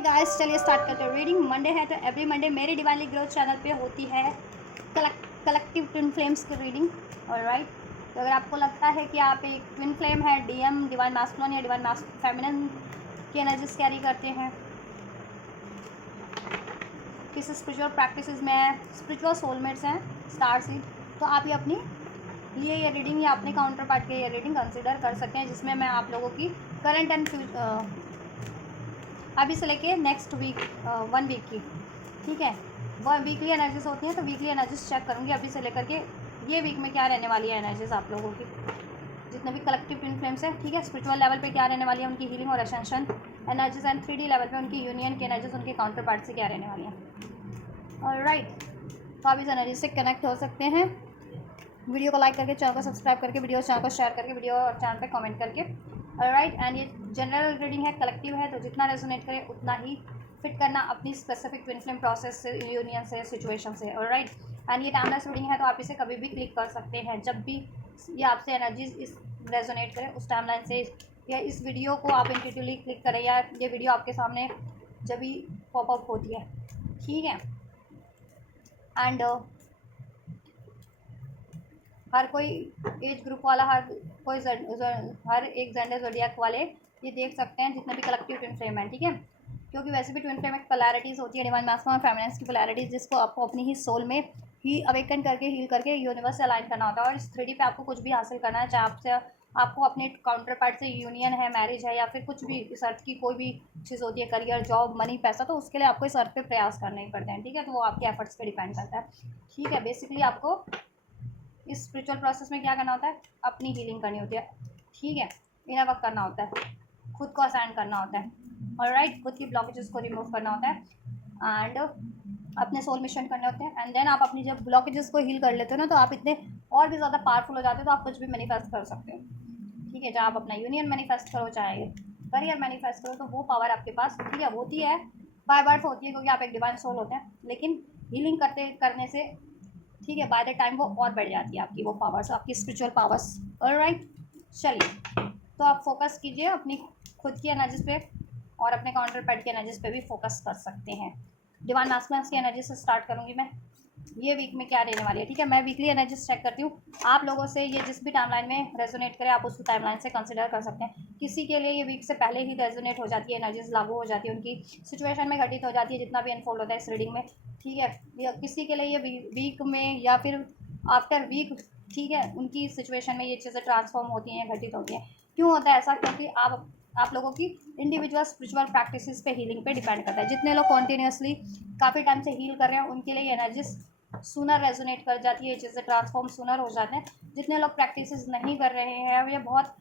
Guys, चलिए start करते हैं। रीडिंग मंडे है तो एवरी मंडे मेरे डिवाइनली ग्रोथ चैनल पे होती है कलेक्टिव ट्विन फ्लेम्स की रीडिंग। ऑलराइट, तो अगर आपको लगता है कि आप एक ट्विन फ्लेम है, डीएम डिवाइन मास्कुलिन या डिवाइन फेमिनिन की एनर्जीज कैरी करते हैं, किसी स्पिरिचुअल प्रैक्टिसेस में स्पिरिचुअल सोलमेट्स हैं, स्टार सीड, तो आप ये अपनी लिए ये रीडिंग या अपने काउंटर पार्ट के ये रीडिंग कंसिडर कर सकते हैं, जिसमें मैं आप लोगों की करंट एंड अभी से लेके नेक्स्ट वीक 1 वीक की, ठीक है, वह वीकली एनर्जीज होती हैं, तो वीकली एनर्जीज चेक करूँगी अभी से लेकर के ये वीक में क्या रहने वाली है एनर्जीज आप लोगों की, जितने भी कलेक्टिव ट्विन फ्लेम्स है, ठीक है। स्पिरिचुअल लेवल पे क्या रहने वाली है उनकी हीलिंग और ascension energies, and 3D level पे उनकी यूनियन की एनर्जीज, उनके काउंटर पार्ट से क्या रहने वाली है। ऑलराइट, तो आप इस एनर्जी से कनेक्ट हो सकते हैं। वीडियो को लाइक करके, चैनल को सब्सक्राइब करके, वीडियो चैनल को शेयर करके, वीडियो और चैनल पे कमेंट करके। ऑलराइट, एंड ये जनरल रीडिंग है, कलेक्टिव है, तो जितना रेजोनेट करे उतना ही फिट करना अपनी स्पेसिफिक ट्विन फ्लेम प्रोसेस से, यूनियन से, सिचुएशन से। ऑलराइट, एंड ये टाइमलेस रीडिंग है, तो आप इसे कभी भी क्लिक कर सकते हैं जब भी ये आपसे एनर्जीज इस रेजोनेट करें उस टाइमलाइन से, या इस वीडियो को आप इंट्यूटिवली क्लिक करें, या ये वीडियो आपके सामने जब भी पॉपअप होती है, ठीक है। एंड हर कोई एज ग्रुप वाला, हर एक जेंडर ज़ोडिएक वाले ये देख सकते हैं, जितने भी कलेक्टिव ट्विन फ्लेम है, ठीक है। क्योंकि वैसे भी ट्विन फ्लेम में पोलैरिटीज़ होती है, डिवाइन मास्कुलिन और फेमिनिन की पोलैरिटीज़, जिसको आपको अपनी ही सोल में ही अवेकन करके, हील करके यूनिवर्स से अलाइन करना होता है। और इस 3D पे आपको कुछ भी हासिल करना है, चाहे आपको अपने काउंटर पार्ट से यूनियन है, मैरिज है, या फिर कुछ भी इस अर्थ की कोई भी चीज़ होती है, करियर, जॉब, मनी, पैसा, तो उसके लिए आपको इस अर्थ पे प्रयास करने ही पड़ते हैं, ठीक है। तो वो आपके एफर्ट्स पे डिपेंड करता है, ठीक है। बेसिकली आपको इस स्पिरिचुअल प्रोसेस में क्या करना होता है, अपनी हीलिंग करनी होती है, ठीक है। इनर वर्क करना होता है, खुद को असाइन करना होता है, ऑलराइट, खुद की ब्लॉकेजेस को रिमूव करना होता है, एंड अपने सोल मिशन करने होते हैं। एंड देन आप अपनी जब ब्लॉकेजेस को हील कर लेते हो ना, तो आप इतने और भी ज़्यादा पावरफुल हो जाते हो, तो आप कुछ भी मैनिफेस्ट कर सकते हो, ठीक है। जहाँ आप अपना यूनियन मैनिफेस्ट करो, चाहे करियर मैनिफेस्ट करो, तो वो पावर आपके पास, ठीक है, होती है, बाय बर्थ होती है, क्योंकि आप एक डिवाइन सोल होते हैं। लेकिन हीलिंग करने से, ठीक है, बाय द टाइम वो और बढ़ जाती है आपकी वो पावर्स, आपकी स्पिरिचुअल पावर्स। ऑलराइट, चलिए, तो आप फोकस कीजिए अपनी खुद की एनर्जीज पे, और अपने काउंटर पार्ट की एनर्जीज पे भी फोकस कर सकते हैं। डिवाइन मास्कुलिन की एनर्जी से स्टार्ट करूँगी मैं, ये वीक में क्या रहने वाली है, ठीक है। मैं वीकली एनर्जीज चेक करती हूँ आप लोगों से, ये जिस भी टाइमलाइन में रेजोनेट करे आप उसको टाइमलाइन से कंसिडर कर सकते हैं। किसी के लिए ये वीक से पहले ही रेजोनेट हो जाती है, एनर्जीज लागू हो जाती है, उनकी सिचुएशन में घटित हो जाती है, जितना भी अनफोल्ड होता है इस रीडिंग में, ठीक है। या किसी के लिए ये वीक में या फिर आफ्टर वीक, ठीक है, उनकी सिचुएशन में ये चीज़ें ट्रांसफॉर्म होती हैं, घटित होती हैं। क्यों होता है ऐसा? क्योंकि आप लोगों की इंडिविजुअल स्पिरिचुअल प्रैक्टिसेस पे हीलिंग पे डिपेंड करता है। जितने लोग कॉन्टीन्यूसली काफ़ी टाइम से हील कर रहे हैं उनके लिए एनर्जीज सूनर रेजोनेट कर जाती है, ये चीज़ें ट्रांसफॉर्म सूनर हो जाते हैं। जितने लोग प्रैक्टिसेस नहीं कर रहे हैं, ये बहुत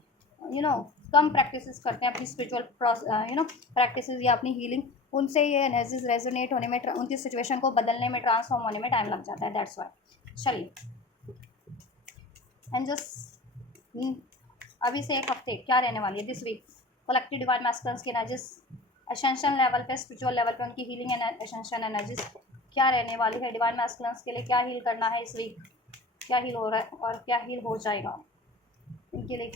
कम प्रैक्टिसेस करते हैं अपनी स्पिरिचुअल प्रैक्टिसेस या अपनी हीलिंग, उनसे ये एनर्जीज रेजोनेट होने में, उनकी सिचुएशन को बदलने में, ट्रांसफॉर्म होने में टाइम लग जाता है, दैट्स वाई। चलिए, एंड जस्ट अभी से एक हफ्ते क्या रहने वाली है this week collective divine masculine की एनर्जीज असेंशन लेवल पे, स्पिरिचुअल लेवल पे उनकी हीलिंग एंड असेंशन एनर्जीज क्या रहने वाली है। डिवाइन मास्कुलिन के लिए क्या हील करना है इस वीक, क्या हील हो रहा है और क्या हील हो जाएगा इनके लिए,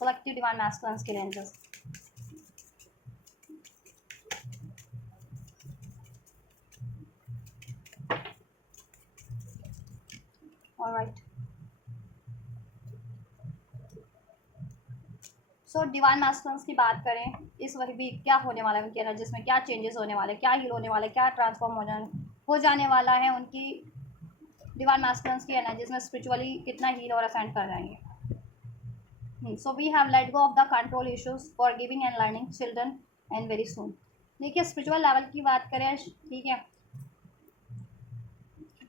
कलेक्टिव डिवाइन मास्कुलिन के लिए energies. Alright, so divine masculine की बात करें, इस वही वीक क्या होने वाला है उनकी एनर्जीज में, क्या चेंजेस होने वाले, क्या हील होने वाले, क्या ट्रांसफॉर्म हो जाने वाला है उनकी डिवाइन मास्कुलिन की एनर्जीज में, स्पिरिचुअली कितना हील और असेंड कर जाएंगे। So we have let go of the control issues forgiving and learning children and very soon. देखिए, स्पिरिचुअल लेवल की बात करें, ठीक है,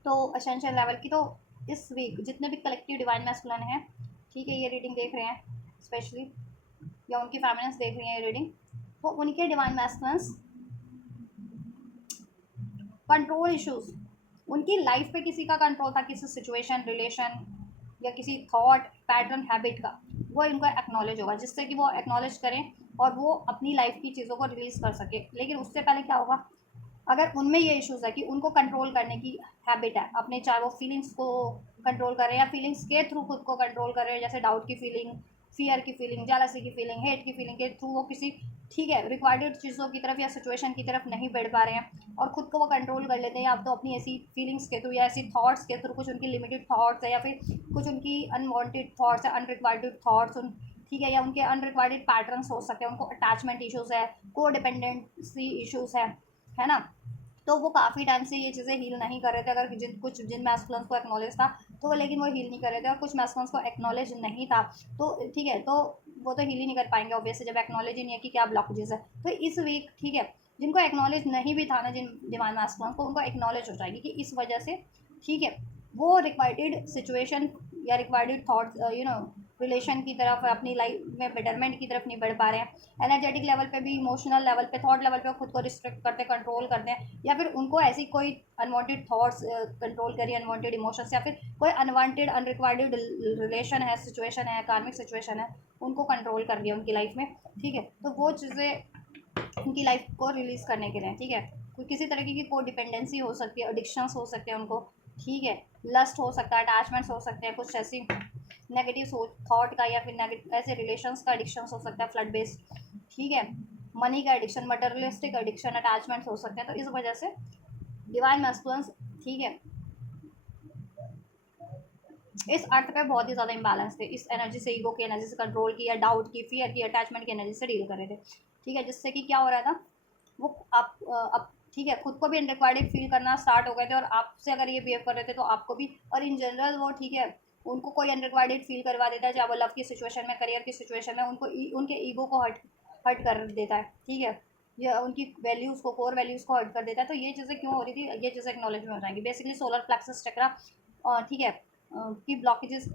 तो असेंशन लेवल की, तो इस वीक जितने भी कलेक्टिव डिवाइन मास्कुलिन हैं, ठीक है, ये रीडिंग देख रहे हैं स्पेशली, या उनकी फेमिनिन्स देख रही हैं ये रीडिंग, तो उनके डिवाइन मास्कुलिन कंट्रोल इश्यूज, उनकी लाइफ पे किसी का कंट्रोल था, किसी सिचुएशन, रिलेशन या किसी थॉट पैटर्न, हैबिट का, वो इनको एक्नॉलेज होगा, जिससे कि वो एक्नॉलेज करें और वो अपनी लाइफ की चीज़ों को रिलीज कर सके। लेकिन उससे पहले क्या होगा, अगर उनमें ये इश्यूज है कि उनको कंट्रोल करने की हैबिट है अपने, चाहे वो फीलिंग्स को कंट्रोल करें या फीलिंग्स के थ्रू खुद को कंट्रोल करें, जैसे डाउट की फीलिंग, फियर की फीलिंग, जेलसी की फीलिंग, हेट की फीलिंग के थ्रू वो किसी ठीक है, रिक्वायर्ड चीज़ों की तरफ या सिचुएशन की तरफ नहीं बढ़ पा रहे हैं और ख़ुद को वो कंट्रोल कर लेते हैं, या तो अपनी ऐसी फीलिंग्स के थ्रू या ऐसी थॉट्स के थ्रू, कुछ उनकी लिमिटेड थॉट्स है या फिर कुछ उनकी अनवांटेड थॉट्स है, अनरिक्वायर्ड थॉट्स उन, ठीक है, या उनके अनरिक्वायर्ड पैटर्न्स हो सकते हैं, उनको अटैचमेंट इश्यूज़ है, को डिपेंडेंसी इश्यूज़ है ना। तो वो काफ़ी टाइम से ये चीज़ें हील नहीं कर रहे थे, अगर जिन मैस्कुलिन्स को एक्नॉलेज था तो वो, लेकिन वो हील नहीं कर रहे थे, और कुछ मैस्कुलिन्स को एक्नॉलेज नहीं था, तो ठीक है, तो वो तो हील ही नहीं कर पाएंगे ऑब्वियसली जब एक्नॉलेज ही नहीं है कि क्या ब्लॉकेजेस है। तो इस वीक, ठीक है, जिनको एक्नॉलेज नहीं भी था ना, जिन डिवाइन मैस्कुलिन्स को, उनको एक्नॉलेज हो जाएगी कि इस वजह से, ठीक है, वो रिक्वायर्ड सिचुएशन या रिक्वायर्ड थॉट्स रिलेशन की तरफ, अपनी लाइफ में बेटरमेंट की तरफ नहीं बढ़ पा रहे हैं। एनर्जेटिक लेवल पे भी, इमोशनल लेवल पे, थॉट लेवल पे खुद को रिस्ट्रिक्ट करते, कंट्रोल करते हैं, या फिर उनको ऐसी कोई अनवांटेड थॉट्स कंट्रोल करिए, अनवांटेड इमोशंस, या फिर कोई अनवांटेड अनरिक्वायर्ड रिलेशन है, सिचुएशन है, कार्मिक सिचुएशन है, उनको कंट्रोल कर दिया उनकी लाइफ में। ठीक है, तो वो चीज़ें उनकी लाइफ को रिलीज़ करने के लिए, ठीक है, कोई किसी तरीके की कोई डिपेंडेंसी हो सकती है, एडिक्शंस हो सकते हैं उनको, ठीक है, लस्ट हो सकता है, अटैचमेंट्स हो सकते हैं, कुछ ऐसी नेगेटिव सोच थॉट का, या फिर नेगेटिव ऐसे रिलेशंस का एडिक्शन हो सकता है, फ्लड बेस्ड, ठीक है, मनी का एडिक्शन, मटेरियलिस्टिक एडिक्शन, अटैचमेंट्स हो सकते हैं। तो इस वजह से डिवाइन मैस्कुलिन्स, ठीक है, इस अर्थ पे बहुत ही ज़्यादा इंबैलेंस थे, इस एनर्जी से, ईगो की एनर्जी से कंट्रोल की, या डाउट की, फियर की, अटैचमेंट की एनर्जी से डील कर रहे थे। ठीक है, जिससे कि क्या हो रहा था, वो आप ठीक है, खुद को भी अनरिक्वायर्ड फील करना स्टार्ट हो गए थे, और आपसे अगर ये बिहेव कर रहे थे तो आपको भी, और इन जनरल वो, ठीक है, उनको कोई अनरिक्वायर्ड फील करवा देता है, चाहे वो लव की सिचुएशन में, करियर की सिचुएशन में, उनको उनके ईगो को हर्ट हर्ट कर देता है। ठीक है, या उनकी वैल्यूज़ को, कोर वैल्यूज़ को हर्ट कर देता है। तो ये चीज़ें क्यों हो रही थी, ये चीज़ें एक्नॉलेज में हो जाएंगी। बेसिकली सोलर प्लेक्सस चक्रा, ठीक है, की ब्लॉकेजेस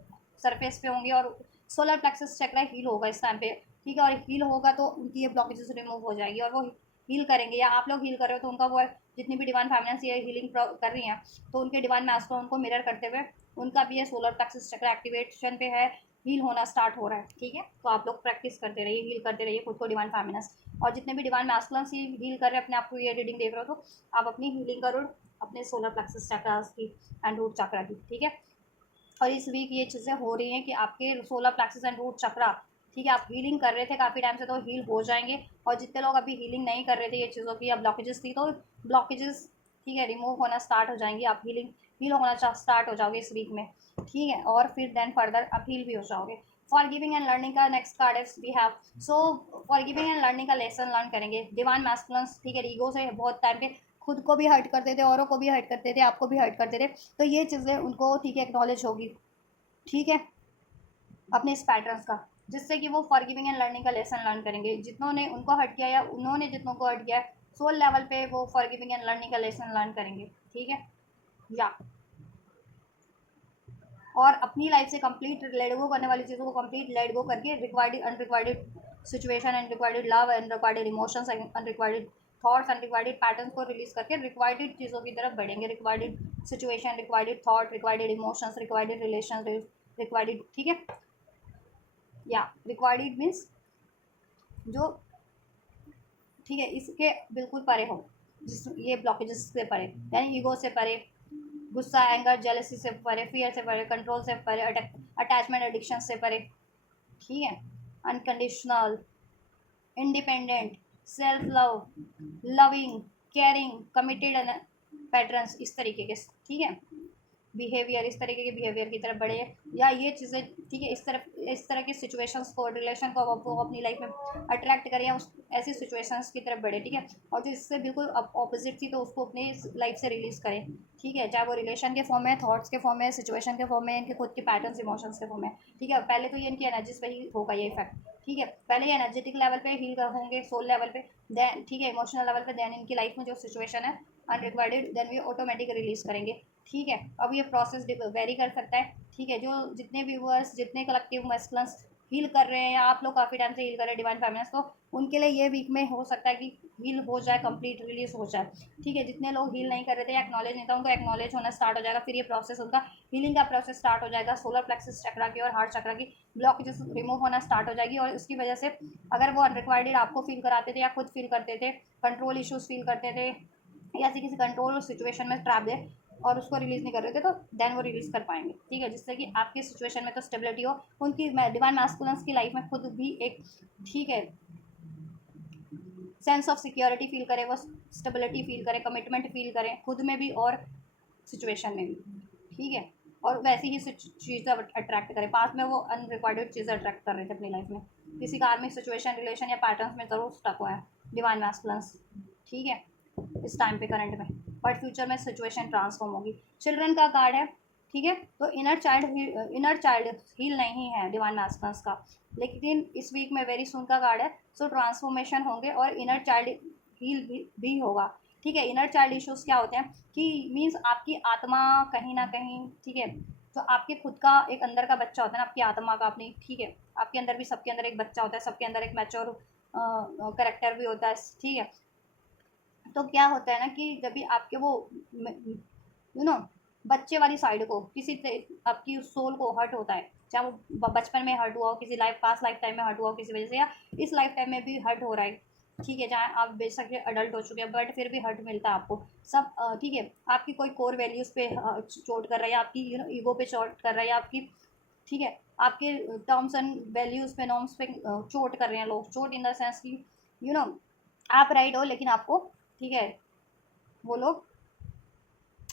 सरफेस पे होंगे, और सोलर प्लेक्सस चक्रा हील होगा इस टाइम पे। ठीक है, और हील होगा तो उनकी ये ब्लॉकेजेस रिमूव हो जाएगी, और वो हील करेंगे, या आप लोग हील कर रहे हो तो उनका वो, जितनी भी डिवाइन फेमिनिन्स ये हीलिंग कर रही हैं, तो उनके डिवाइन मैस्टर उनको मिरर करते हुए उनका भी ये सोलर प्लेक्सस चक्र एक्टिवेशन पे है, हील होना स्टार्ट हो रहा है। ठीक है, तो आप लोग प्रैक्टिस करते रहिए, हील करते रहिए खुद को डिवाइन फेमिनिन्स, और जितने भी डिवाइन मैस्कुलिन्स हील कर रहे हैं अपने आप को, ये रीडिंग देख रहे हो तो आप अपनी हीलिंग करो अपने सोलर प्लेक्सस चक्रास की एंड रूट चक्रा की। ठीक है, और इस वीक ये चीज़ें हो रही हैं कि आपके सोलर प्लेक्सस एंड रूट चक्रा, ठीक है, आप हीलिंग कर रहे थे काफ़ी टाइम से तो हील हो जाएंगे, और जितने लोग अभी हीलिंग नहीं कर रहे थे ये चीज़ों की, या ब्लॉकेजेस थी, तो ब्लॉकेजेस, ठीक है, रिमूव होना स्टार्ट हो जाएंगी, आप हील होना स्टार्ट हो जाओगे इस वीक में। ठीक है, और फिर देन फर्दर आप हील भी हो जाओगे। फॉर गिविंग एंड लर्निंग का नेक्स्ट कार्ड है we have, so forgiving and learning का लेसन लर्न करेंगे डिवाइन मैस्कुलिन्स। ठीक है, ईगो से बहुत टाइम पे खुद को भी हर्ट करते थे, औरों को भी हर्ट करते थे, आपको भी हर्ट करते थे, तो ये चीज़ें उनको, ठीक है, एक्नॉलेज होगी। ठीक है, अपने इस पैटर्न्स का, जिससे कि वो फॉरगिविंग एंड लर्निंग का लेसन लर्न करेंगे, जितनों ने उनको हर्ट किया या उन्होंने जितनों को हर्ट किया है, सोल लेवल पे वो फॉरगिविंग एंड लर्निंग का लेसन लर्न करेंगे। ठीक है, या और अपनी लाइफ से कंप्लीट लेट गो करने वाली चीज़ों को कंप्लीट लेट गो करके required unrequired situation, unrequired love, unrequired emotions, unrequired thoughts, unrequired patterns को रिलीज करके रिक्वायर्ड चीज़ों की तरफ बढ़ेंगे। Required situation, required thought, required emotions, required relation, required, ठीक है, या रिक्वायर्ड मीन्स जो, ठीक है, इसके बिल्कुल परे हो, जिस ये ब्लॉकेजेस से परे, यानी ईगो से परे, गुस्सा, एंगर, जेलसी से परे, फियर से परे, कंट्रोल से परे, अटैचमेंट, एडिक्शन से परे। ठीक है, unconditional, independent, self love, loving, caring, committed patterns, इस तरीके के, ठीक है, बिहेवियर, इस तरीके के बिहेवियर की तरफ बढ़े, या ये चीज़ें, ठीक है, इस तरह की सिचुएशंस को, रिलेशन को वो अपनी लाइफ में अट्रैक्ट करें, या उस ऐसी सिचुएशंस की तरफ बढ़े। ठीक है, और जो इससे बिल्कुल ऑपोजिट थी तो उसको अपनी लाइफ से रिलीज़ करें। ठीक है, चाहे वो रिलेशन के फॉर्म में, थॉट्स के फॉर्म में, सिचुएशन के फॉर्म में, इनके खुद के पैटर्न्स, इमोशंस के फॉर्म में। ठीक है, पहले तो ये इनकी एनर्जीज पे ही होगा ये इफेक्ट। ठीक है, पहले ये एनर्जेटिक लेवल पे हील होंगे, सोल लेवल पे, देन, ठीक है, इमोशनल लेवल पे, देन इनकी लाइफ में जो सिचुएशन है unrequired, then we automatic release करेंगे। ठीक है, अब ये प्रोसेस वेरी कर सकता है। ठीक है, जो जितने व्यूअर्स, जितने कलेक्टिव मैस्कुलिन्स हील कर रहे हैं, या आप लोग काफ़ी टाइम से हील कर रहे हैं डिवाइन फेमिनिन्स, तो उनके लिए ये वीक में हो सकता है कि हील हो जाए, कंप्लीट रिलीज हो जाए। ठीक है, जितने लोग हील नहीं कर रहे थे या एक्नॉलेज नहीं था, उनको एक्नॉलेज होना स्टार्ट हो जाएगा, फिर ये प्रोसेस उनका हीलिंग का प्रोसेस स्टार्ट हो जाएगा। सोलर प्लेक्सस चक्रा की और हार्ट चक्रा की ब्लॉकेजेस रिमूव होना स्टार्ट हो जाएगी, और उसकी वजह से अगर वो अनरिक्वायर्ड आपको फील कराते थे या खुद फील करते थे, कंट्रोल इश्यूज फील करते थे, या किसी कंट्रोल सिचुएशन में ट्रैप दे और उसको रिलीज़ नहीं कर रहे थे, तो देन वो रिलीज़ कर पाएंगे। ठीक है, जिससे कि आपकी सिचुएशन में तो स्टेबिलिटी हो, उनकी डिवाइन मैस्कुलिन्स की लाइफ में खुद भी एक, ठीक है, सेंस ऑफ सिक्योरिटी फील करें, वो स्टेबिलिटी फील करें, कमिटमेंट फील करें खुद में भी और सिचुएशन में भी, ठीक है। और वैसी ही चीज़ें अट्रैक्ट करें, पास में वो अनरिक्वायर्ड चीज़ें अट्रैक्ट कर रहे थे अपनी लाइफ में, किसी कार्मिक सिचुएशन, रिलेशन या पैटर्न्स में ज़रूर स्टक हुआ है डिवाइन मैस्कुलिन्स, ठीक है, इस टाइम पे करंट में, बट फ्यूचर में सिचुएशन ट्रांसफॉर्म होगी। चिल्ड्रन का कार्ड है, ठीक है। तो इनर चाइल्ड हील नहीं है डिवाइन मैस्कुलिन्स का, लेकिन इस वीक में वेरी सुन का कार्ड है, सो ट्रांसफॉर्मेशन होंगे और इनर चाइल्ड हील भी होगा, ठीक है। इनर चाइल्ड इश्यूज क्या होते हैं कि मीन्स आपकी आत्मा कहीं ना कहीं, ठीक है, तो आपके खुद का एक अंदर का बच्चा होता है ना, आपकी आत्मा का अपनी, ठीक है, आपके अंदर भी, सबके अंदर एक बच्चा होता है, सबके अंदर एक मैच्योर करेक्टर भी होता है, ठीक है। तो क्या होता है ना कि जब भी आपके वो बच्चे वाली साइड को किसी आपकी सोल को हर्ट होता है, चाहे वो बचपन में हर्ट हुआ हो, किसी पास लाइफ टाइम में हर्ट हुआ हो किसी वजह से, या इस लाइफ टाइम में भी हर्ट हो रहा है, ठीक है, चाहे आप बेशक अडल्ट हो चुके हैं बट फिर भी हर्ट मिलता है आपको सब, ठीक है। आपकी कोई कोर वैल्यूज़ पे चोट कर रहा है, या आपकी ईगो पे चोट कर रहा है, या आपकी, ठीक है, आपके टर्म्स एंड वैल्यूज़ पे, नॉर्म्स पे चोट कर रहे हैं लोग, चोट इन द सेंस कि यू नो आप राइट हो लेकिन आपको, ठीक है, वो लोग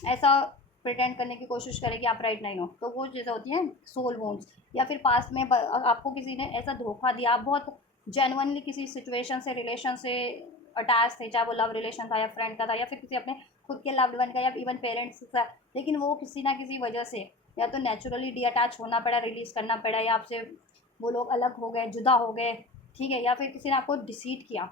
ऐसा प्रिटेंड करने की कोशिश करें कि आप राइट नहीं हो, तो वो चीज़ें होती हैं सोल वोन्स। या फिर पास्ट में आपको किसी ने ऐसा धोखा दिया, आप बहुत जेनुअनली किसी सिचुएशन से, रिलेशन से अटैच थे, चाहे वो लव रिलेशन था या फ्रेंड का था या फिर किसी अपने खुद के लव्ड वन का या इवन पेरेंट्स का, लेकिन वो किसी ना किसी वजह से या तो नेचुरली डी अटैच होना पड़ा, रिलीज़ करना पड़ा, या आपसे वो लोग अलग हो गए, जुदा हो गए, ठीक है, या फिर किसी ने आपको डिसीट किया,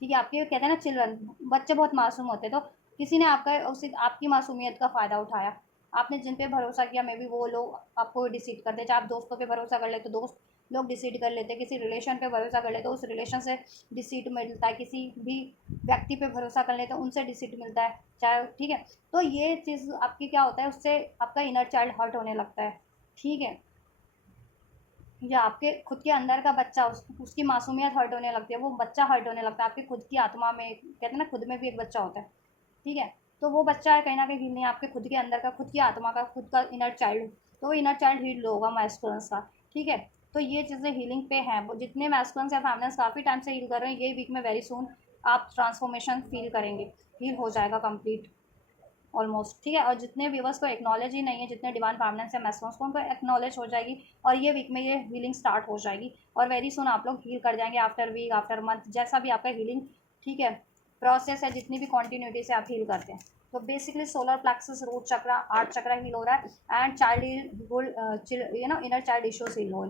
ठीक है। आपके कहते हैं ना चिल्ड्रन, बच्चे बहुत मासूम होते हैं, तो किसी ने आपका उसी आपकी मासूमियत का फ़ायदा उठाया, आपने जिन पे भरोसा किया मे बी वो लोग आपको डिसीट कर दे, चाहे आप दोस्तों पे भरोसा कर ले तो दोस्त लोग डिसीट कर लेते हैं, किसी रिलेशन पे भरोसा कर ले तो उस रिलेशन से डिसीट मिलता है, किसी भी व्यक्ति पे भरोसा कर ले तो उनसे डिसीट मिलता है, चाहे, ठीक है। तो ये चीज़ आपकी क्या होता है, उससे आपका इनर चाइल्ड हर्ट होने लगता है, ठीक है, या आपके खुद के अंदर का बच्चा, उसकी मासूमियत हर्ट होने लगती है, वो बच्चा हर्ट होने लगता है आपकी खुद की आत्मा में, कहते हैं ना खुद में भी एक बच्चा होता है, ठीक है। तो वो बच्चा कहीं ना कहीं हील नहीं है, आपके खुद के अंदर का, खुद की आत्मा का, खुद का इनर चाइल्ड, तो वो इनर चाइल्ड हील होगा मैस्कुलिन्स का, ठीक है। तो ये चीज़ें हीलिंग पे हैं, वो जितने मैस्कुलिन्स या फेमिनिन्स काफ़ी टाइम से हील कर रहे हैं, ये वीक में वेरी सून आप ट्रांसफॉर्मेशन फील करेंगे, हील हो जाएगा कंप्लीट ऑलमोस्ट, ठीक है। और जितने व्यूवर्स को एक्नॉलेज ही नहीं है, जितने डिवाइन फेमिनिन्स या मैस्कुलिन्स को, उनको एक्नॉलेज हो जाएगी और ये वीक में ये हीलिंग स्टार्ट हो जाएगी और वेरी सुन आप लोग हील कर जाएंगे आफ्टर वीक, आफ्टर मंथ, जैसा भी आपका हीलिंग, ठीक है, प्रोसेस है, जितनी भी कॉन्टीन्यूटी से आप हील करते हैं। तो basically solar plexus, root chakra, heart chakra heal हो रहा है and child inner child issues heal हो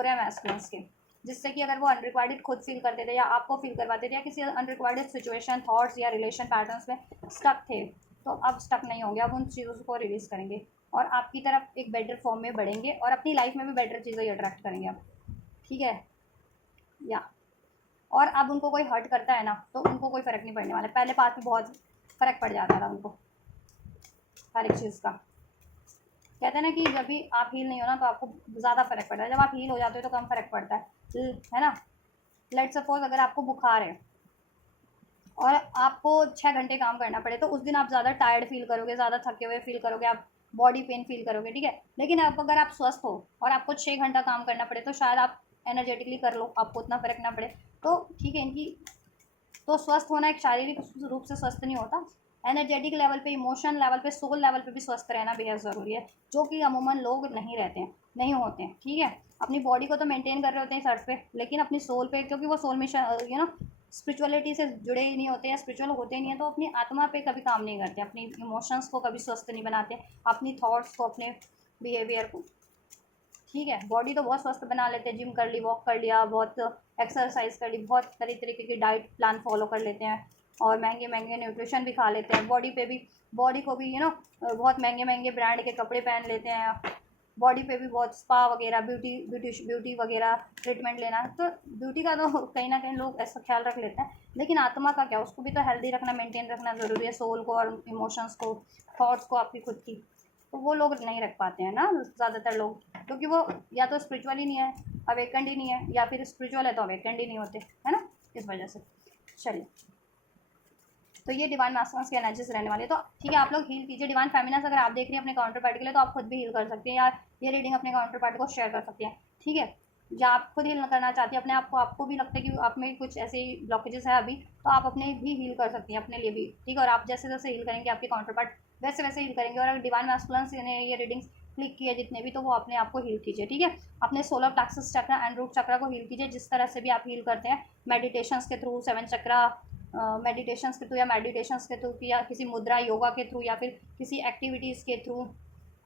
रहे हैं मैस्कुलिन्स के, जिससे कि अगर वो अनरिक्वायर्ड खुद फील करते थे या आपको फील करवाते थे या किसी अनरिक्वायर्ड सिचुएशन, थॉट्स या रिलेशन पैटर्न्स में स्टक थे, तो अब स्टक नहीं होंगे, अब उन चीज़ों को रिलीज़ करेंगे और आपकी तरफ एक बेटर फॉर्म में बढ़ेंगे और अपनी लाइफ में भी बेटर चीज़ें अट्रैक्ट करेंगे अब, ठीक है, या और अब उनको कोई हर्ट करता है ना तो उनको कोई फ़र्क नहीं पड़ने वाला, पहले पास में बहुत फ़र्क पड़ जाता था उनको हर एक चीज़ का। कहते हैं ना कि जब भी आप हील नहीं हो ना तो आपको ज़्यादा फ़र्क पड़ता है, जब आप हील हो जाते हो तो कम फ़र्क पड़ता है ना। लेट्स सपोज अगर आपको बुखार है और आपको 6 घंटे काम करना पड़े तो उस दिन आप ज़्यादा टायर्ड फील करोगे, ज़्यादा थके हुए फील करोगे, आप बॉडी पेन फील करोगे, ठीक है। लेकिन आप अगर आप स्वस्थ हो और आपको 6 घंटा काम करना पड़े तो शायद आप एनर्जेटिकली कर लो, आपको उतना फ़र्क ना पड़े, तो ठीक है। इनकी तो स्वस्थ होना एक शारीरिक रूप से स्वस्थ नहीं होता, एनर्जेटिक लेवल पे, इमोशन लेवल पे, सोल लेवल पे भी स्वस्थ रहना बेहद ज़रूरी है, जो कि अमूमन लोग नहीं रहते हैं, नहीं होते हैं, ठीक है। अपनी बॉडी को तो मेंटेन कर रहे होते हैं सर्च पे, लेकिन अपनी सोल पे, क्योंकि वो सोल मिशन स्पिरिचुअलिटी से जुड़े ही नहीं होते हैं, स्पिरिचुअल होते ही नहीं है, तो अपनी आत्मा पे कभी काम नहीं करते, अपनी इमोशंस को कभी स्वस्थ नहीं बनाते, अपनी थॉट्स को, अपने बिहेवियर को, ठीक है। बॉडी तो बहुत स्वस्थ बना लेते हैं, जिम कर ली, वॉक कर लिया, बहुत एक्सरसाइज कर ली, बहुत तरीके की डाइट प्लान फॉलो कर लेते हैं और महंगे महंगे न्यूट्रिशन भी खा लेते हैं, बॉडी पे भी, बॉडी को भी बहुत महंगे महंगे ब्रांड के कपड़े पहन लेते हैं, बॉडी पे भी बहुत स्पा वगैरह, ब्यूटी वगैरह ट्रीटमेंट लेना, तो ब्यूटी का तो कहीं ना कहीं लोग ऐसा ख्याल रख लेते हैं, लेकिन आत्मा का क्या, उसको भी तो हेल्दी रखना, मेंटेन रखना ज़रूरी है, सोल को और इमोशंस को, थॉट्स को आपकी खुद की, तो वो लोग नहीं रख पाते हैं ना ज़्यादातर लोग, क्योंकि वो या तो स्पिरिचुअल ही नहीं है, अवेकेंड ही नहीं है, या फिर स्पिरिचुअल है तो अवेकेंड ही नहीं होते, है ना, इस वजह से। चलिए, तो ये डिवाइन मास्टर्स के एनर्जीज रहने वाले, तो ठीक है, आप लोग हील कीजिए। डिवाइन फेमिनिन्स अगर आप देख रही हैं अपने काउंटर पार्ट के लिए तो आप खुद भी हील कर सकती हैं या ये रीडिंग अपने काउंटर पार्ट को शेयर कर सकती हैं, ठीक है। या आप खुद हील करना चाहती हैं अपने आप को, आपको भी लगता है कि आप में कुछ ऐसे ब्लॉकेजेस है अभी, तो आप अपने भी हील कर सकती हैं अपने लिए भी, ठीक है। और आप जैसे जैसे हील करेंगे आपके काउंटर पार्ट वैसे वैसे हील करेंगे। और अगर डिवाइन मैस्कुलिन्स ने ये रीडिंग्स क्लिक किए जितने भी, तो वो अपने आप को हील कीजिए, ठीक है। अपने solar plexus chakra and root chakra को हील कीजिए, जिस तरह से भी आप हील करते हैं, मेडिटेशंस के थ्रू, 7 चक्रा मेडिटेशंस के थ्रू, या मेडिटेशंस के थ्रू, या किसी मुद्रा योगा के थ्रू, या फिर किसी एक्टिविटीज़ के थ्रू,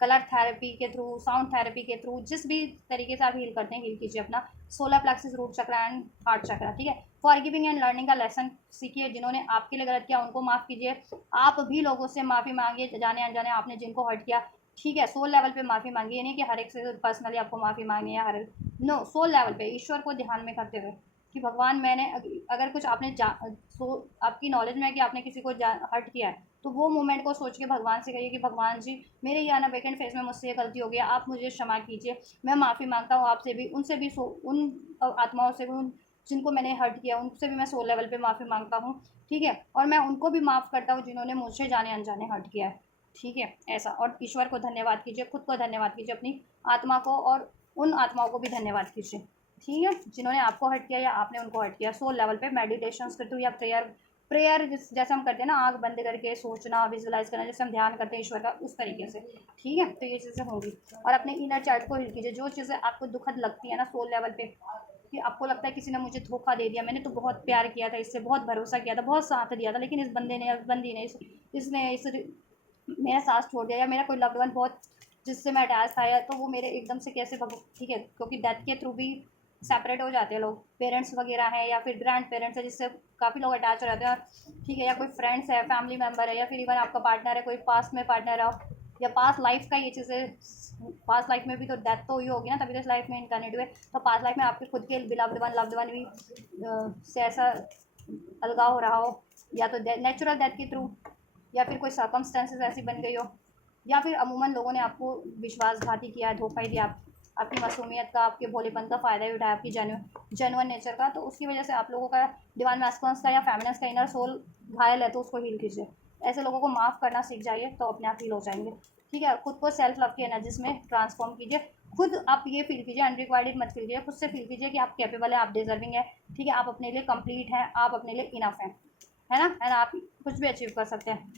कलर थेरेपी के थ्रू, साउंड थेरेपी के थ्रू, जिस भी तरीके से आप हील करते हैं, हील कीजिए अपना solar plexus, root chakra and heart chakra, ठीक है। फॉरगिविंग एंड लर्निंग का लेसन सीखिए, जिन्होंने आपके लिए गलत किया उनको माफ़ कीजिए। आप भी लोगों से माफ़ी मांगिए, जाने अनजाने आपने जिनको हर्ट किया, ठीक है। सोल लेवल पे माफ़ी मांगिए, नहीं कि हर एक से पर्सनली आपको माफ़ी मांगनी है, हर नो, सोल लेवल पे ईश्वर को ध्यान में करते हुए कि भगवान मैंने अगर कुछ आपने आपकी नॉलेज में है कि आपने किसी को हर्ट किया है, तो वो मोमेंट को सोच के भगवान से कहिए कि भगवान जी, मेरे ये आना वेकेंट फेज में मुझसे ये गलती हो गई, आप मुझे क्षमा कीजिए, मैं माफ़ी मांगता हूँ आपसे भी, उनसे भी, उन आत्माओं से भी, उन जिनको मैंने हर्ट किया उनसे भी मैं सोल लेवल पे माफ़ी मांगता हूँ, ठीक है। और मैं उनको भी माफ़ करता हूँ जिन्होंने मुझसे जाने अनजाने हर्ट किया है, ठीक है, ऐसा। और ईश्वर को धन्यवाद कीजिए, खुद को धन्यवाद कीजिए, अपनी आत्मा को, और उन आत्माओं को भी धन्यवाद कीजिए, ठीक है, जिन्होंने आपको हर्ट किया या आपने उनको हर्ट किया। सोल लेवल पे मेडिटेशन करते हुए या प्रेयर जैसे हम करते हैं ना, आंख बंद करके सोचना, विजुलाइज करना, जैसे हम ध्यान करते हैं ईश्वर का, उस तरीके से, ठीक है। तो ये चीज़ें होंगी। और अपने इनर चाइल्ड को हील कीजिए, जो चीज़ें आपको दुखद लगती है ना सोल लेवल पे, कि आपको लगता है किसी ने मुझे धोखा दे दिया, मैंने तो बहुत प्यार किया था इससे, बहुत भरोसा किया था, बहुत साथ दिया था, लेकिन इस बंदे ने, इस बंदी ने, इसने इस मेरा साथ छोड़ दिया, या मेरा कोई लव्ड वन बहुत जिससे मैं अटैच था, या तो वो मेरे एकदम से कैसे ठीक है, क्योंकि डेथ के थ्रू भी सेपरेट हो जाते हैं लोग, पेरेंट्स वगैरह हैं या फिर ग्रैंड पेरेंट्स है, जिससे काफ़ी लोग अटैच हो जाते हैं, ठीक है। या कोई फ्रेंड्स है, फैमिली मेम्बर है, या फिर इवन आपका पार्टनर है, कोई पास्ट में पार्टनर हो, या पास्ट लाइफ का ये चीज़ें, पास्ट लाइफ में भी तो डेथ तो हुई होगी ना, तभी तो इस लाइफ में इनकारनेट हुए, तो पास्ट लाइफ में आपके खुद के लव्ड वन भी से ऐसा अलगाव हो रहा हो, या तो नेचुरल डेथ के थ्रू, या फिर कोई सर्कमस्टेंसेस ऐसी बन गई हो, या फिर अमूमन लोगों ने आपको विश्वासघाती किया है, धोखा ही दिया, आपकी मासूमियत का, आपके भोलेपन का फ़ायदा ही उठाया, आपकी जेन्युइन नेचर का, तो उसकी वजह से आप लोगों का डिवाइन मैस्कुलिन्स का या फेमिनिन्स का इनर सोल घायल है, तो उसको हील कीजिए। ऐसे लोगों को माफ़ करना सीख जाइए, तो अपने आप हील हो जाएंगे, ठीक है। खुद को सेल्फ लव की एनर्जीज में ट्रांसफॉर्म कीजिए, खुद आप ये फील कीजिए, अनरिक्वायर्ड मत फील कीजिए, खुद से फील कीजिए कि आप कैपेबल है, आप डिजर्विंग है, ठीक है, आप अपने लिए कंप्लीट हैं, आप अपने लिए इनफ हैं, है ना, एंड आप कुछ भी अचीव कर सकते हैं।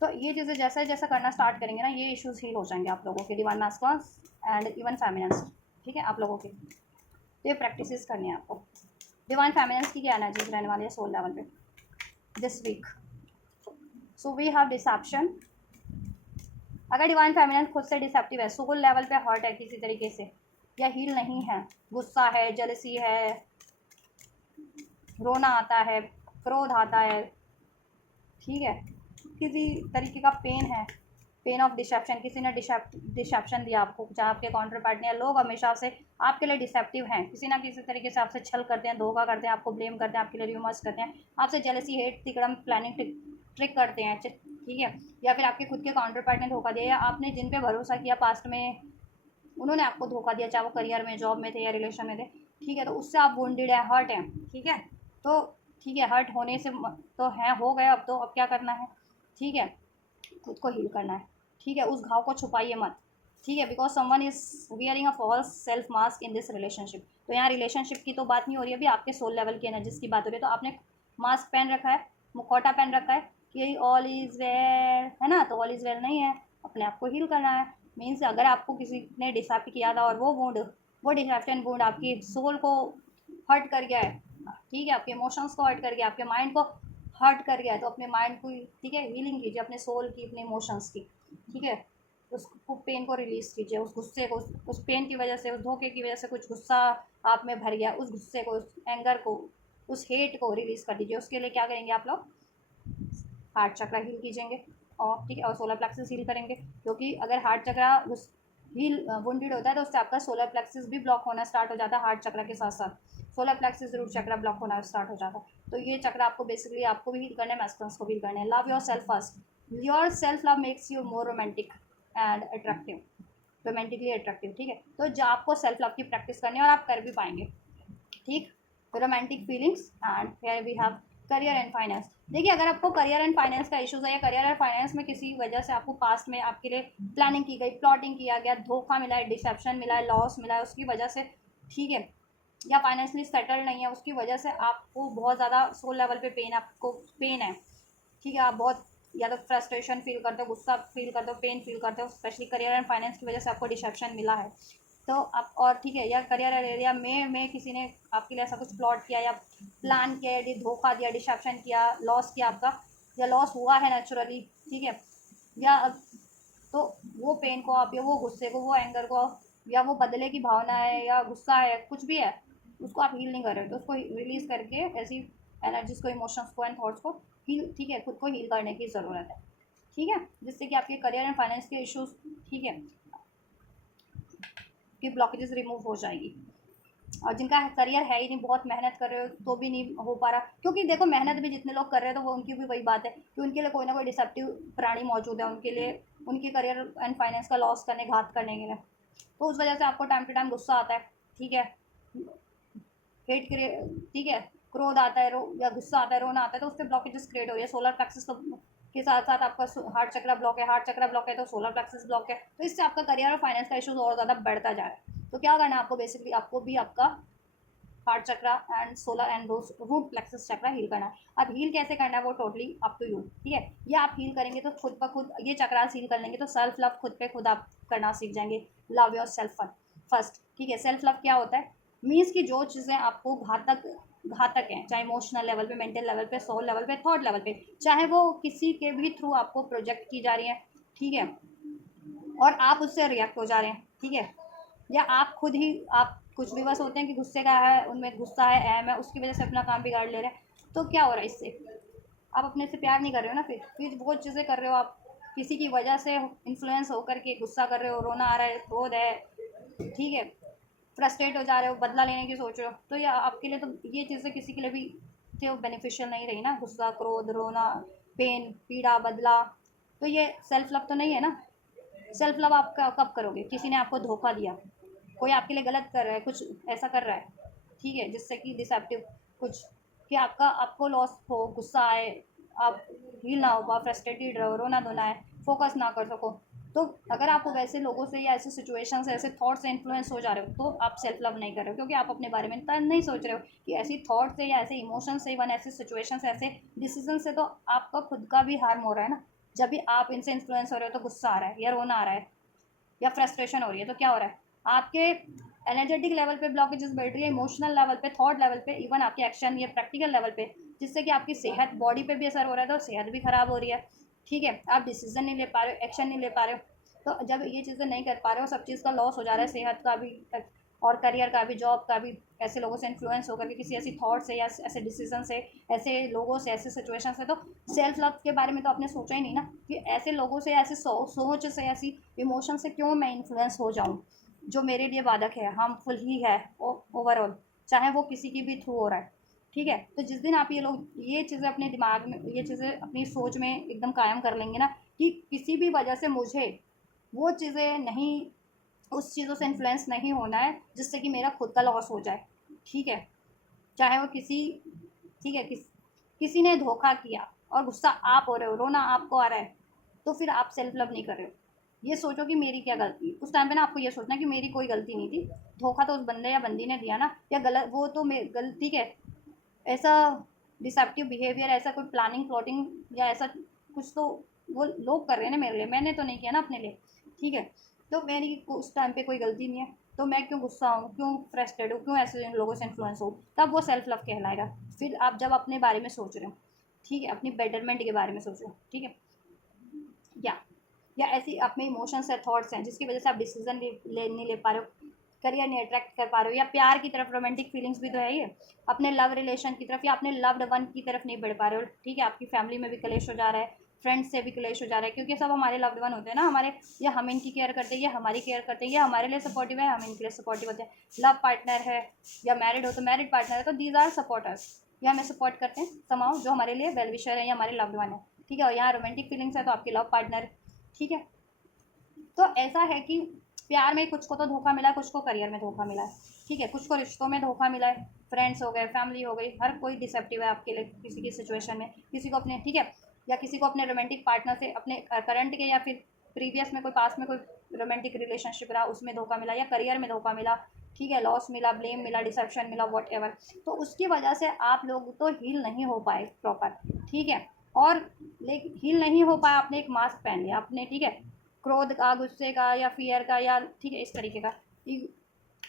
तो ये चीज़ें जैसा जैसा करना स्टार्ट करेंगे ना, ये इश्यूज हील हो जाएंगे आप लोगों के, divine masculines and even feminines, ठीक है, आप लोगों के। तो ये प्रैक्टिसेस करनी है आपको। डिवाइन फेमिनिन्स की क्या एनर्जीज रहने वाली है सोल लेवल पे this week. So we have deception. अगर डिवाइन फेमिनिन खुद से डिसेप्टिव है, सोल लेवल पे हर्ट है किसी तरीके से, या हील नहीं है, गुस्सा है, जेलसी है, रोना आता है, क्रोध आता है, ठीक है, किसी तरीके का पेन है, पेन ऑफ डिसेप्शन, किसी ने डिसेप्शन दिया आपको, चाहे आपके काउंटर पार्टनर, लोग हमेशा से आपके लिए डिसेप्टिव हैं, किसी ना किसी तरीके से आपसे छल करते हैं, धोखा करते हैं, आपको ब्लेम करते हैं, आपके लिए र्यूमर्स करते हैं, आपसे जेलसी, हेट, तिकड़म, प्लानिंग, ट्रिक करते हैं, ठीक है। या फिर आपके खुद के काउंटर पार्ट ने धोखा दिया, या आपने जिन पे भरोसा किया पास्ट में उन्होंने आपको धोखा दिया, चाहे वो करियर में, जॉब में थे या रिलेशन में थे, ठीक है, तो उससे आप वुंडेड है, हर्ट है, ठीक है। तो ठीक है, हर्ट होने से तो है, हो गया, अब तो अब क्या करना है, ठीक है, खुद को हील करना है, ठीक है, उस घाव को छुपाइए मत, ठीक है, because someone is wearing a false self mask in this relationship. तो यहाँ रिलेशनशिप की तो बात नहीं हो रही है, अभी आपके सोल लेवल की एनर्जीज की बात हो रही है। तो आपने मास्क पहन रखा है, मुखौटा पहन रखा है कि ऑल इज़ वेल, है ना, तो ऑल इज़ वेल नहीं है, अपने आप को हील करना है। मीन्स अगर आपको किसी ने डिसेप्ट किया था और वो वुंड, वो डिसेप्शन वुंड आपकी सोल को हर्ट कर गया है, ठीक है, आपके इमोशंस को हर्ट कर गया, आपके माइंड को हर्ट कर गया है, तो अपने माइंड को, ठीक है, हीलिंग कीजिए अपने सोल की, अपने इमोशंस की, ठीक है, उसको पेन को रिलीज़ कीजिए, उस गुस्से को, उस पेन की वजह से, उस धोखे की वजह से कुछ गुस्सा आप में भर गया, उस गुस्से को, उस एंगर को, उस हेट को रिलीज़ कर दीजिए। उसके लिए क्या करेंगे आप लोग, हार्ट चक्रा हील कीजिएंगे, और ठीक है, और सोलर प्लेक्सस हील करेंगे, क्योंकि अगर हार्ट चक्रा उस हील वुंडेड होता है तो उससे आपका सोलर प्लेक्सस भी ब्लॉक होना स्टार्ट हो जाता है, हार्ट चक्रा के साथ साथ सोलर प्लेक्सस, रूट चक्रा ब्लॉक होना स्टार्ट हो जाता है। तो ये चक्रा आपको बेसिकली आपको भी हील करना है, मैस्कुलिन्स को भी हील करना है। Love your self first, your self love makes you more romantic and attractive, romantically attractive, ठीक है। तो जो आपको सेल्फ लव की प्रैक्टिस करनी है, और आप कर भी पाएंगे, ठीक, romantic feelings and here we have career and finance. देखिए, अगर आपको करियर एंड फाइनेंस का इश्यूज है, या करियर और फाइनेंस में किसी वजह से आपको पास्ट में आपके लिए प्लानिंग की गई, प्लॉटिंग किया गया, धोखा मिला है, डिसेप्शन मिला है, लॉस मिला है, उसकी वजह से ठीक है, या फाइनेंशियली सेटल्ड नहीं है, उसकी वजह से आपको बहुत ज़्यादा सोल लेवल पे पेन, आपको पेन है, ठीक है, आप बहुत या तो फ्रस्ट्रेशन फील करते हो, गुस्सा फील करते हो, पेन फील करते हो, स्पेशली करियर एंड फाइनेंस की वजह से आपको डिसेप्शन मिला है। तो आप, और ठीक है, या करियर एरिया में किसी ने आपके लिए ऐसा कुछ प्लॉट किया या प्लान किया या धोखा दिया, डिसेप्शन किया, लॉस किया आपका, या लॉस हुआ है नेचुरली, ठीक है, या तो वो पेन को आप, या वो गुस्से को, वो एंगर को, या वो बदले की भावना है या गुस्सा है, कुछ भी है, उसको आप हील नहीं कर रहे हो, तो उसको रिलीज करके ऐसी एनर्जीज को, इमोशंस को एंड थॉट्स को हील, ठीक है, खुद को हील करने की ज़रूरत है, ठीक है, जिससे कि आपके करियर एंड फाइनेंस के इश्यूज, ठीक है, की ब्लॉकेजेस रिमूव हो जाएगी। और जिनका करियर है ही नहीं, बहुत मेहनत कर रहे हो तो भी नहीं हो पा रहा, क्योंकि देखो मेहनत भी जितने लोग कर रहे हैं तो वो उनकी भी वही बात है कि उनके लिए कोई ना कोई डिसेप्टिव प्राणी मौजूद है उनके लिए, उनके करियर एंड फाइनेंस का लॉस करने, घात करने के लिए। तो उस वजह से आपको टाइम टू टाइम गुस्सा आता है, ठीक है, हेट ठीक है, क्रोध आता है, या गुस्सा आता है, रोना आता है, तो उससे ब्लॉकेजेस क्रिएट हो रही है। सोलर प्लेक्सस के साथ साथ आपका हार्ट चक्र ब्लॉक है, हार्ट चक्र ब्लॉक है तो सोलर प्लेक्सस ब्लॉक है, तो इससे आपका करियर और फाइनेंस का इशूज और ज़्यादा बढ़ता जा रहा है। तो क्या करना है आपको, बेसिकली आपको भी आपका heart chakra and solar and root plexus chakra heal करना है। अब हील कैसे करना है वो टोटली अप टू यू, ठीक है, ये आप हील करेंगे तो खुद ब खुद ये चक्रास हील कर लेंगे तो सेल्फ लव खुद पे खुद आप करना सीख जाएंगे। लव योर सेल्फ फर्स्ट, ठीक है। सेल्फ लव क्या होता है, मीन्स की जो चीज़ें आपको घातक हैं, चाहे इमोशनल लेवल पे, मेंटल लेवल पे, सोल लेवल पे, थॉट लेवल पे, चाहे वो किसी के भी थ्रू आपको प्रोजेक्ट की जा रही है, ठीक है, और आप उससे रिएक्ट हो जा रहे हैं, ठीक है, या आप खुद ही आप कुछ विवश होते हैं कि गुस्से का है, उनमें गुस्सा है, अहम है, उसकी वजह से अपना काम बिगाड़ ले रहे हैं, तो क्या हो रहा है इससे, आप अपने से प्यार नहीं कर रहे हो ना, फिर वो चीज़ें कर रहे हो आप, किसी की वजह से इन्फ्लुएंस होकर के गुस्सा कर रहे हो, रोना आ रहा है, क्रोध है, ठीक है, फ्रस्ट्रेट हो जा रहे हो, बदला लेने की सोच रहे हो, तो ये आपके लिए, तो ये चीज़ें किसी के लिए भी तो बेनिफिशियल नहीं रही ना, गुस्सा, क्रोध, रोना, पेन, पीड़ा, बदला, तो ये सेल्फ लव तो नहीं है ना। सेल्फ लव आप कब करोगे, किसी ने आपको धोखा दिया, कोई आपके लिए गलत कर रहा है, कुछ ऐसा कर रहा है, ठीक है, जिससे कि डिसेप्टिव कुछ, कि आपको लॉस हो, गुस्सा आए, आप हील ना हो पाओ, फ्रस्ट्रेटेड रहो, रोना धोना है, फोकस ना कर सको, तो अगर आप वैसे लोगों से या ऐसे सिचुएशन से, ऐसे थॉट से इन्फ्लुएंस हो जा रहे हो, तो आप सेल्फ लव नहीं कर रहे हो, क्योंकि आप अपने बारे में इतना नहीं सोच रहे हो कि ऐसी थॉट से या ऐसे इमोशन से, वन ऐसे सिचुएशन से, ऐसे डिसीजन से तो आपका खुद का भी हार्म हो रहा है ना। जब भी आप इनसे इन्फ्लुएंस हो रहे हो तो गुस्सा आ रहा है या रोना आ रहा है या फ्रस्ट्रेशन हो रही है, तो क्या हो रहा है, आपके एनर्जेटिक लेवल पे ब्लॉकेजेस बढ़ रही है, इमोशनल लेवल पे, थॉट लेवल पे, इवन आपके एक्शन या प्रैक्टिकल लेवल पे, जिससे कि आपकी सेहत, बॉडी पे भी असर हो रहा है, तो सेहत भी खराब हो रही है, ठीक है, आप डिसीजन नहीं ले पा रहे हो, एक्शन नहीं ले पा रहे हो, तो जब ये चीज़ें नहीं कर पा रहे हो, सब चीज़ का लॉस हो जा रहा है, सेहत का भी और करियर का भी, जॉब का भी, ऐसे लोगों से इन्फ्लुएंस होकर के, किसी ऐसी थॉट से या ऐसे डिसीजन से, ऐसे लोगों से, ऐसे सिचुएशन से, तो सेल्फ लव के बारे में तो आपने सोचा ही नहीं ना, कि ऐसे लोगों से, ऐसे सोच से, ऐसी इमोशन से क्यों मैं इन्फ्लुएंस हो जाऊँ, जो मेरे लिए बाधक है, हार्मफुल ही है ओवरऑल, चाहे वो किसी की भी थ्रू हो रहा है, ठीक है। तो जिस दिन आप ये चीज़ें अपने दिमाग में, ये चीज़ें अपनी सोच में एकदम कायम कर लेंगे ना, कि किसी भी वजह से मुझे वो चीज़ें नहीं, उस चीज़ों से इन्फ्लुएंस नहीं होना है जिससे कि मेरा खुद का लॉस हो जाए, ठीक है, चाहे वो ठीक है, किसी ने धोखा किया और गुस्सा आप हो रहे हो, रोना आपको आ रहा है, तो फिर आप सेल्फ लव नहीं कर रहे हो। ये सोचो कि मेरी क्या गलती, उस टाइम पे ना आपको ये सोचना कि मेरी कोई गलती नहीं थी, धोखा तो उस बंदे या बंदी ने दिया ना, या गलत वो तो गलती, ठीक है, ऐसा डिसेप्टिव बिहेवियर, ऐसा कोई प्लानिंग प्लॉटिंग या ऐसा कुछ तो वो लोग कर रहे हैं ना मेरे लिए, मैंने तो नहीं किया ना अपने लिए, ठीक है, तो मेरी उस टाइम पे कोई गलती नहीं है, तो मैं क्यों गुस्सा हूँ, क्यों फ्रस्ट्रेट हूँ, क्यों ऐसे इन लोगों से इन्फ्लुएंस हो, तब वो सेल्फ लव कहलाएगा। फिर आप जब अपने बारे में सोच रहे हो, ठीक है, अपनी बेटरमेंट के बारे में सोच रहे हो, ठीक है, या ऐसी आप में इमोशंस है, थॉट्स हैं, जिसकी वजह से आप डिसीजन नहीं ले पा रहे हो, करियर नहीं अट्रैक्ट कर पा रहे हो, या प्यार की तरफ, रोमांटिक फीलिंग्स भी तो है ये, अपने लव रिलेशन की तरफ या अपने लव्ड वन की तरफ नहीं बढ़ पा रहे हो, ठीक है, आपकी फैमिली में भी कलेश हो जा रहा है, फ्रेंड्स से भी कलेश हो जा रहा है, क्योंकि सब हमारे लव्ड वन होते हैं ना हमारे, या हम इनकी केयर करते हैं, या हमारी केयर करते हैं, या हमारे लिए सपोर्टिव है, हम इनके लिए सपोर्टिव होते हैं, लव पार्टनर है या मैरिड हो तो मैरिड पार्टनर है, तो दीज आर सपोर्टर्स, या हमें सपोर्ट करते हैं समाओ, जो हमारे लिए वेल विशर है या हमारे लव्ड वन है, ठीक है, और यहाँ रोमांटिक फीलिंग्स है तो आपके लव पार्टनर, ठीक है। तो ऐसा है कि प्यार में कुछ को तो धोखा मिला है, कुछ को करियर में धोखा मिला है, ठीक है, कुछ को रिश्तों में धोखा मिला है, फ्रेंड्स हो गए, फैमिली हो गई, हर कोई डिसेप्टिव है आपके लिए किसी की सिचुएशन में, किसी को अपने, ठीक है, या किसी को अपने रोमांटिक पार्टनर से, अपने करंट के या फिर प्रीवियस में कोई पास में कोई रोमांटिक रिलेशनशिप रहा उसमें धोखा मिला, या करियर में धोखा मिला, ठीक है, लॉस मिला, ब्लेम मिला, डिसेप्शन मिला, वॉट एवर, तो उसकी वजह से आप लोग तो हील नहीं हो पाए प्रॉपर, ठीक है। और लेकिन हील नहीं हो पाया, आपने एक मास्क पहन लिया आपने, ठीक है, क्रोध का, गुस्से का, या फियर का, या ठीक है इस तरीके का,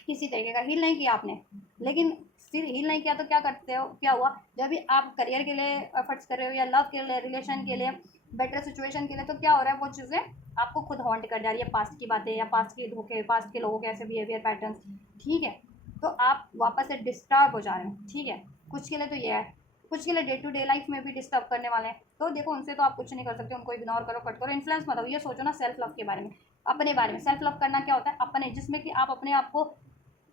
किसी तरीके का हील नहीं किया आपने। लेकिन स्टिल हील नहीं किया तो क्या करते हो, क्या हुआ, जब भी आप करियर के लिए एफर्ट्स कर रहे हो, या लव के लिए, रिलेशन के लिए, बेटर सिचुएशन के लिए, तो क्या हो रहा है, वो चीज़ें आपको खुद हॉन्ट कर जा रही है, पास्ट की बातें या पास्ट के धोखे, पास्ट के लोगों के ऐसे बिहेवियर पैटर्न, ठीक है। तो आप वापस से डिस्टर्ब हो जा रहे हैं, ठीक है। कुछ के लिए तो ये है, कुछ के लिए डे टू डे लाइफ में भी डिस्टर्ब करने वाले हैं, तो देखो उनसे तो आप कुछ नहीं कर सकते, उनको इग्नोर करो, कट करो, इन्फ्लुएंस मत हो। ये सोचो ना सेल्फ लव के बारे में, अपने बारे में। सेल्फ लव करना क्या होता है, अपने, जिसमें कि आप अपने आप को,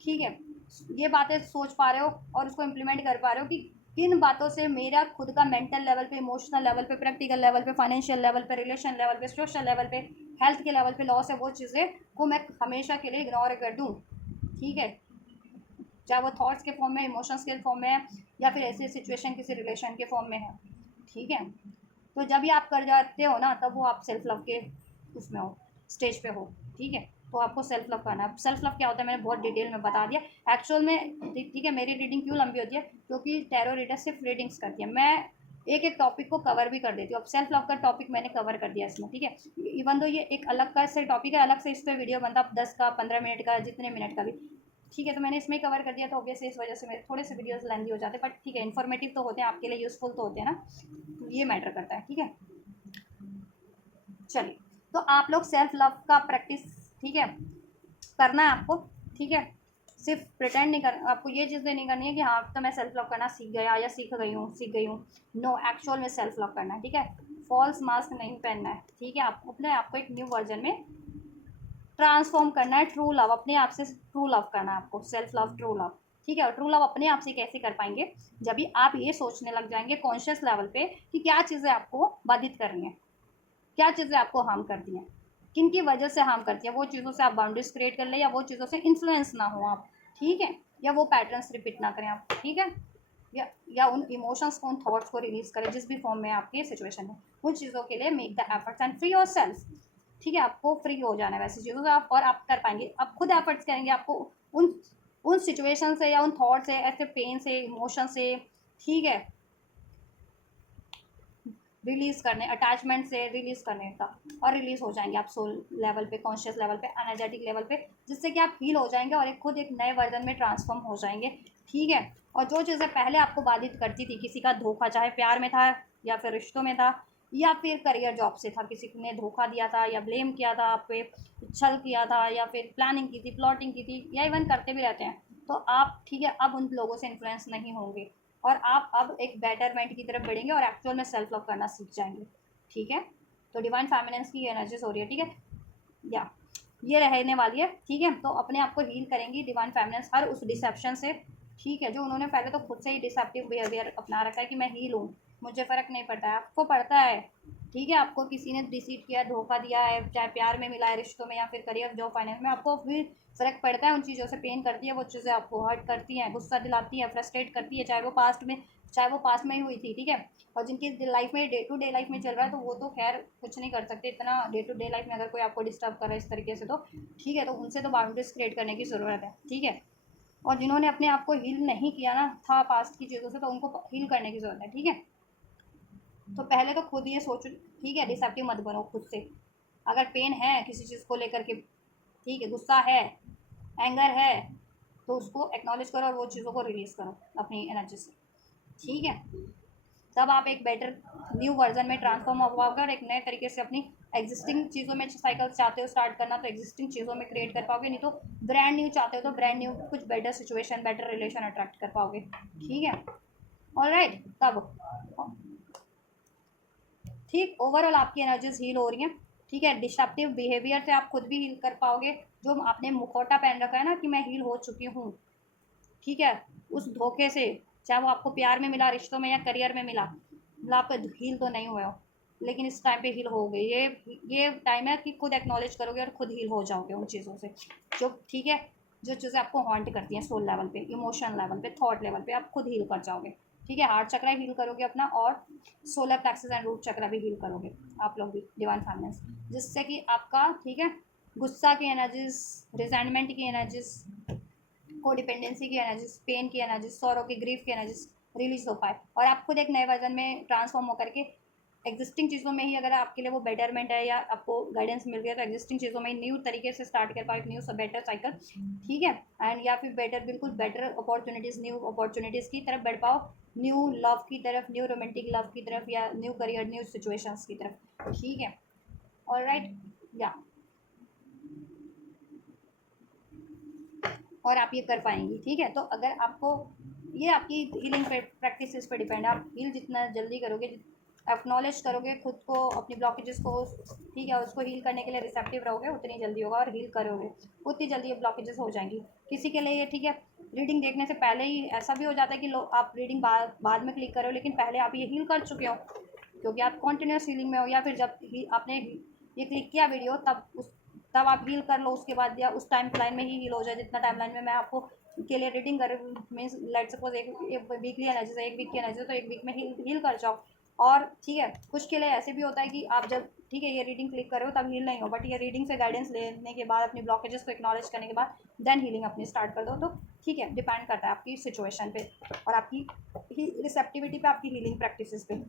ठीक है, ये बातें सोच पा रहे हो और उसको इम्प्लीमेंट कर पा रहे हो कि किन बातों से मेरा खुद का मेंटल लेवल पे, इमोशनल लेवल पे, प्रैक्टिकल लेवल पे, फाइनेंशियल लेवल पे, रिलेशन लेवल पे, सोशल लेवल पे, हेल्थ के लेवल पे लॉस है, वो चीज़ें को मैं हमेशा के लिए इग्नोर कर दूँ, ठीक है। चाहे वो थॉट्स के फॉर्म में, इमोशंस के फॉर्म में है, या फिर ऐसी सिचुएशन किसी रिलेशन के फॉर्म में है, ठीक है। तो जब भी आप कर जाते हो ना, तब वो आप सेल्फ लव के उसमें हो, स्टेज पे हो, ठीक है। तो आपको सेल्फ लव करना है। सेल्फ लव क्या होता है मैंने बहुत डिटेल में बता दिया एक्चुअल में, ठीक है। मेरी रीडिंग क्यों लंबी होती है, क्योंकि टैरो रीडर सिर्फ रीडिंग्स करती है, मैं एक एक टॉपिक को कवर भी कर देती हूँ। अब सेल्फ लव का टॉपिक मैंने कवर कर दिया इसमें, ठीक है। इवन तो ये एक अलग का से टॉपिक है, अलग से इस पर वीडियो बनता 10 का, 15 मिनट का, जितने मिनट का भी, ठीक है। तो मैंने इसमें कवर कर दिया, तो ऑब्वियसली इस वजह से मेरे थोड़े से वीडियोस लेंदी हो जाते हैं, बट ठीक है, इन्फॉर्मेटिव तो होते हैं, आपके लिए यूजफुल तो होते हैं ना, तो ये मैटर करता है, ठीक है। चलिए, तो आप लोग सेल्फ लव का प्रैक्टिस, ठीक है, करना है आपको, ठीक है। सिर्फ प्रिटेंड नहीं कर, आपको ये चीज़ें नहीं करनी है कि हाँ तो मैं सेल्फ लव करना सीख गया या सीख गई हूँ। नो, एक्चुअल में सेल्फ लव करना है, ठीक है। फॉल्स मास्क नहीं पहनना है, ठीक है। आपको अपने आपको एक न्यू वर्जन में ट्रांसफॉर्म करना है, ट्रू लव, अपने आप से ट्रू लव करना है आपको, सेल्फ लव, ट्रू लव, ठीक है। और ट्रू लव अपने आप से कैसे कर पाएंगे, जब भी आप ये सोचने लग जाएंगे कॉन्शियस लेवल पे कि क्या चीज़ें आपको बाधित कर रही हैं, क्या चीज़ें आपको हार्म करती हैं, किन की वजह से हार्म करती हैं, वो चीज़ों से आप बाउंड्रीज क्रिएट कर लें, या वो चीज़ों से इन्फ्लुएंस ना हो आप, ठीक है, या वो पैटर्न्स रिपीट ना करें आप, ठीक है। या उन इमोशंस को, उन थॉट्स को रिलीज करें जिस भी फॉर्म में आपके सिचुएशन में, उन चीज़ों के लिए make the efforts and free your self, ठीक है। आपको फ्री हो जाना है वैसी चीज़ों से, आप और आप कर पाएंगे, आप खुद एफर्ट्स करेंगे, आपको उन उन सिचुएशन से या उन थॉट से, ऐसे पेन से, इमोशन से, ठीक है, रिलीज़ करने, अटैचमेंट से रिलीज़ करने का, और रिलीज़ हो जाएंगे आप सोल लेवल पे, कॉन्शियस लेवल पे, एनर्जेटिक लेवल पे, जिससे कि आप हील हो जाएंगे और एक खुद एक नए वर्जन में ट्रांसफॉर्म हो जाएंगे, ठीक है। और जो चीज़ें पहले आपको बाधित करती थी, किसी का धोखा, चाहे प्यार में था या फिर रिश्तों में था, या फिर करियर जॉब से था, किसी ने धोखा दिया था या ब्लेम किया था आप पे, छल किया था, या फिर प्लानिंग की थी, प्लॉटिंग की थी, या इवन करते भी रहते हैं, तो आप, ठीक है, अब उन लोगों से इन्फ्लुएंस नहीं होंगे, और आप अब एक बेटरमेंट की तरफ बढ़ेंगे और एक्चुअल में सेल्फ लव करना सीख जाएंगे, ठीक है। तो डिवाइन फेमिनिन्स की एनर्जीज हो रही है, ठीक है, या ये रहने वाली है, ठीक है। तो अपने आप को हील करेंगी डिवाइन फेमिनिन्स हर उस डिसेप्शन से, ठीक है, जो उन्होंने पहले तो खुद से ही डिसेप्टिव बिहेवियर अपना रखा है कि मैं हील हूँ, मुझे फ़र्क नहीं पड़ता है, आपको पड़ता है, ठीक है। आपको किसी ने डिसीट किया, धोखा दिया है, चाहे प्यार में मिला है, रिश्तों में, या फिर करियर, जॉब, फाइनेंस में, आपको भी फ़र्क पड़ता है, उन चीज़ों से पेन करती है, वो चीज़ें आपको हर्ट करती हैं, गुस्सा दिलाती हैं, फ्रस्ट्रेट करती है, चाहे वो पास्ट में ही हुई थी, ठीक है। और जिनकी लाइफ में डे टू डे लाइफ में चल रहा है, तो वो तो खैर कुछ नहीं कर सकते, इतना डे टू डे लाइफ में अगर कोई आपको डिस्टर्ब कर रहा है इस तरीके से, तो ठीक है, तो उनसे तो बाउंड्रीज क्रिएट करने की ज़रूरत है, ठीक है। और जिन्होंने अपने आप को हील नहीं किया ना था पास्ट की चीज़ों से, तो उनको हील करने की ज़रूरत है, ठीक है। तो पहले तो खुद ये सोचो, ठीक है, डिसेप्टिव मत बनो खुद से। अगर पेन है किसी चीज़ को लेकर के, ठीक है, गुस्सा है, एंगर है, तो उसको एक्नॉलेज करो और वो चीज़ों को रिलीज़ करो अपनी एनर्जी से, ठीक है। तब आप एक बेटर न्यू वर्जन में ट्रांसफॉर्म हो पाओगे, और एक नए तरीके से अपनी एग्जिस्टिंग चीज़ों में साइकिल चाहते हो स्टार्ट करना, तो एग्जिस्टिंग चीज़ों में क्रिएट कर पाओगे, नहीं तो ब्रांड न्यू चाहते हो तो ब्रांड न्यू कुछ better situation, better relation attract कर पाओगे, ठीक है। ऑलराइट, तब ठीक, ओवरऑल आपकी एनर्जीज हील हो रही हैं, ठीक है। डिस्ट्रप्टिव बिहेवियर से आप खुद भी हील कर पाओगे, जो आपने मुखौटा पहन रखा है ना कि मैं हील हो चुकी हूँ, ठीक है, उस धोखे से, चाहे वो आपको प्यार में मिला, रिश्तों में, या करियर में मिला, मतलब आप हील तो नहीं हुए हो, लेकिन इस टाइम पे हील हो गई, ये टाइम है कि खुद एक्नॉलेज करोगे और खुद हील हो जाओगे उन चीज़ों से, जो, ठीक है, जो चीज़ें आपको हॉन्ट करती हैं सोल लेवल पे, इमोशन लेवल पे, थॉट लेवल पे, आप खुद हील कर जाओगे, ठीक है। हार्ट चक्रा हील करोगे अपना, और सोलर प्लेक्सस एंड रूट चक्रा भी हील करोगे आप लोग भी, डिवाइन फेमिनिन्स, जिससे कि आपका, ठीक है, गुस्सा की एनर्जीज, रिजेंटमेंट की एनर्जीज, कोडिपेंडेंसी की एनर्जीज, पेन की एनर्जीज, सौरों की, ग्रीफ की एनर्जीज रिलीज हो पाए और आप खुद एक नए वर्जन में ट्रांसफॉर्म होकर के एग्जिस्टिंग चीज़ों में ही, अगर आपके लिए वो बेटरमेंट है या आपको गाइडेंस मिल गया, तो एग्जिस्टिंग चीज़ों में ही न्यू तरीके से स्टार्ट कर पाओ, एक न्यू बेटर साइकिल, ठीक है। एंड या फिर बेटर, बिल्कुल बेटर अपॉर्चुनिटीज़, न्यू अपॉर्चुनिटीज़ की तरफ बढ़ पाओ, न्यू लव की तरफ, न्यू रोमांटिक लव की तरफ, या न्यू करियर, न्यू सिचुएशंस की तरफ, ठीक है। ऑलराइट, या और आप ये कर पाएंगी, ठीक है। तो अगर आपको, ये आपकी हीलिंग प्रैक्टिसेस पे डिपेंड है, आप हील जितना जल्दी करोगे, एक्नॉलेज करोगे खुद को, अपनी ब्लॉकेजेस को, ठीक है, उसको हील करने के लिए रिसेप्टिव रहोगे, उतनी जल्दी होगा, और हील करोगे उतनी जल्दी ये ब्लॉकेजेस हो जाएंगी। किसी के लिए ये, ठीक है, रीडिंग देखने से पहले ही ऐसा भी हो जाता है कि आप रीडिंग बाद में क्लिक करो, लेकिन पहले आप ये हील कर चुके हो, क्योंकि आप कॉन्टिन्यूस हीलिंग में हो, या फिर जब आपने ये क्लिक किया वीडियो, तब आप हील कर लो उसके बाद, या उस टाइम लाइन में ही हील हो जाए जितना टाइम लाइन में मैं आपको के लिए रीडिंग कर, मीन्स लेट सपोज एक वीकली एनर्जी है, एक वीक की एनर्जी है, तो एक वीक में हील कर जाओ। और ठीक है, कुछ के लिए ऐसे भी होता है कि आप जब, ठीक है, ये रीडिंग क्लिक करो तब हील नहीं हो, बट ये रीडिंग से गाइडेंस लेने के बाद, अपनी ब्लॉकेजेस को एक्नॉलेज करने के बाद देन हीलिंग अपनी स्टार्ट कर दो। तो ठीक है, डिपेंड करता है आपकी सिचुएशन पे और आपकी रिसेप्टिविटी पे, आपकी हीलिंग प्रैक्टिसेस पे,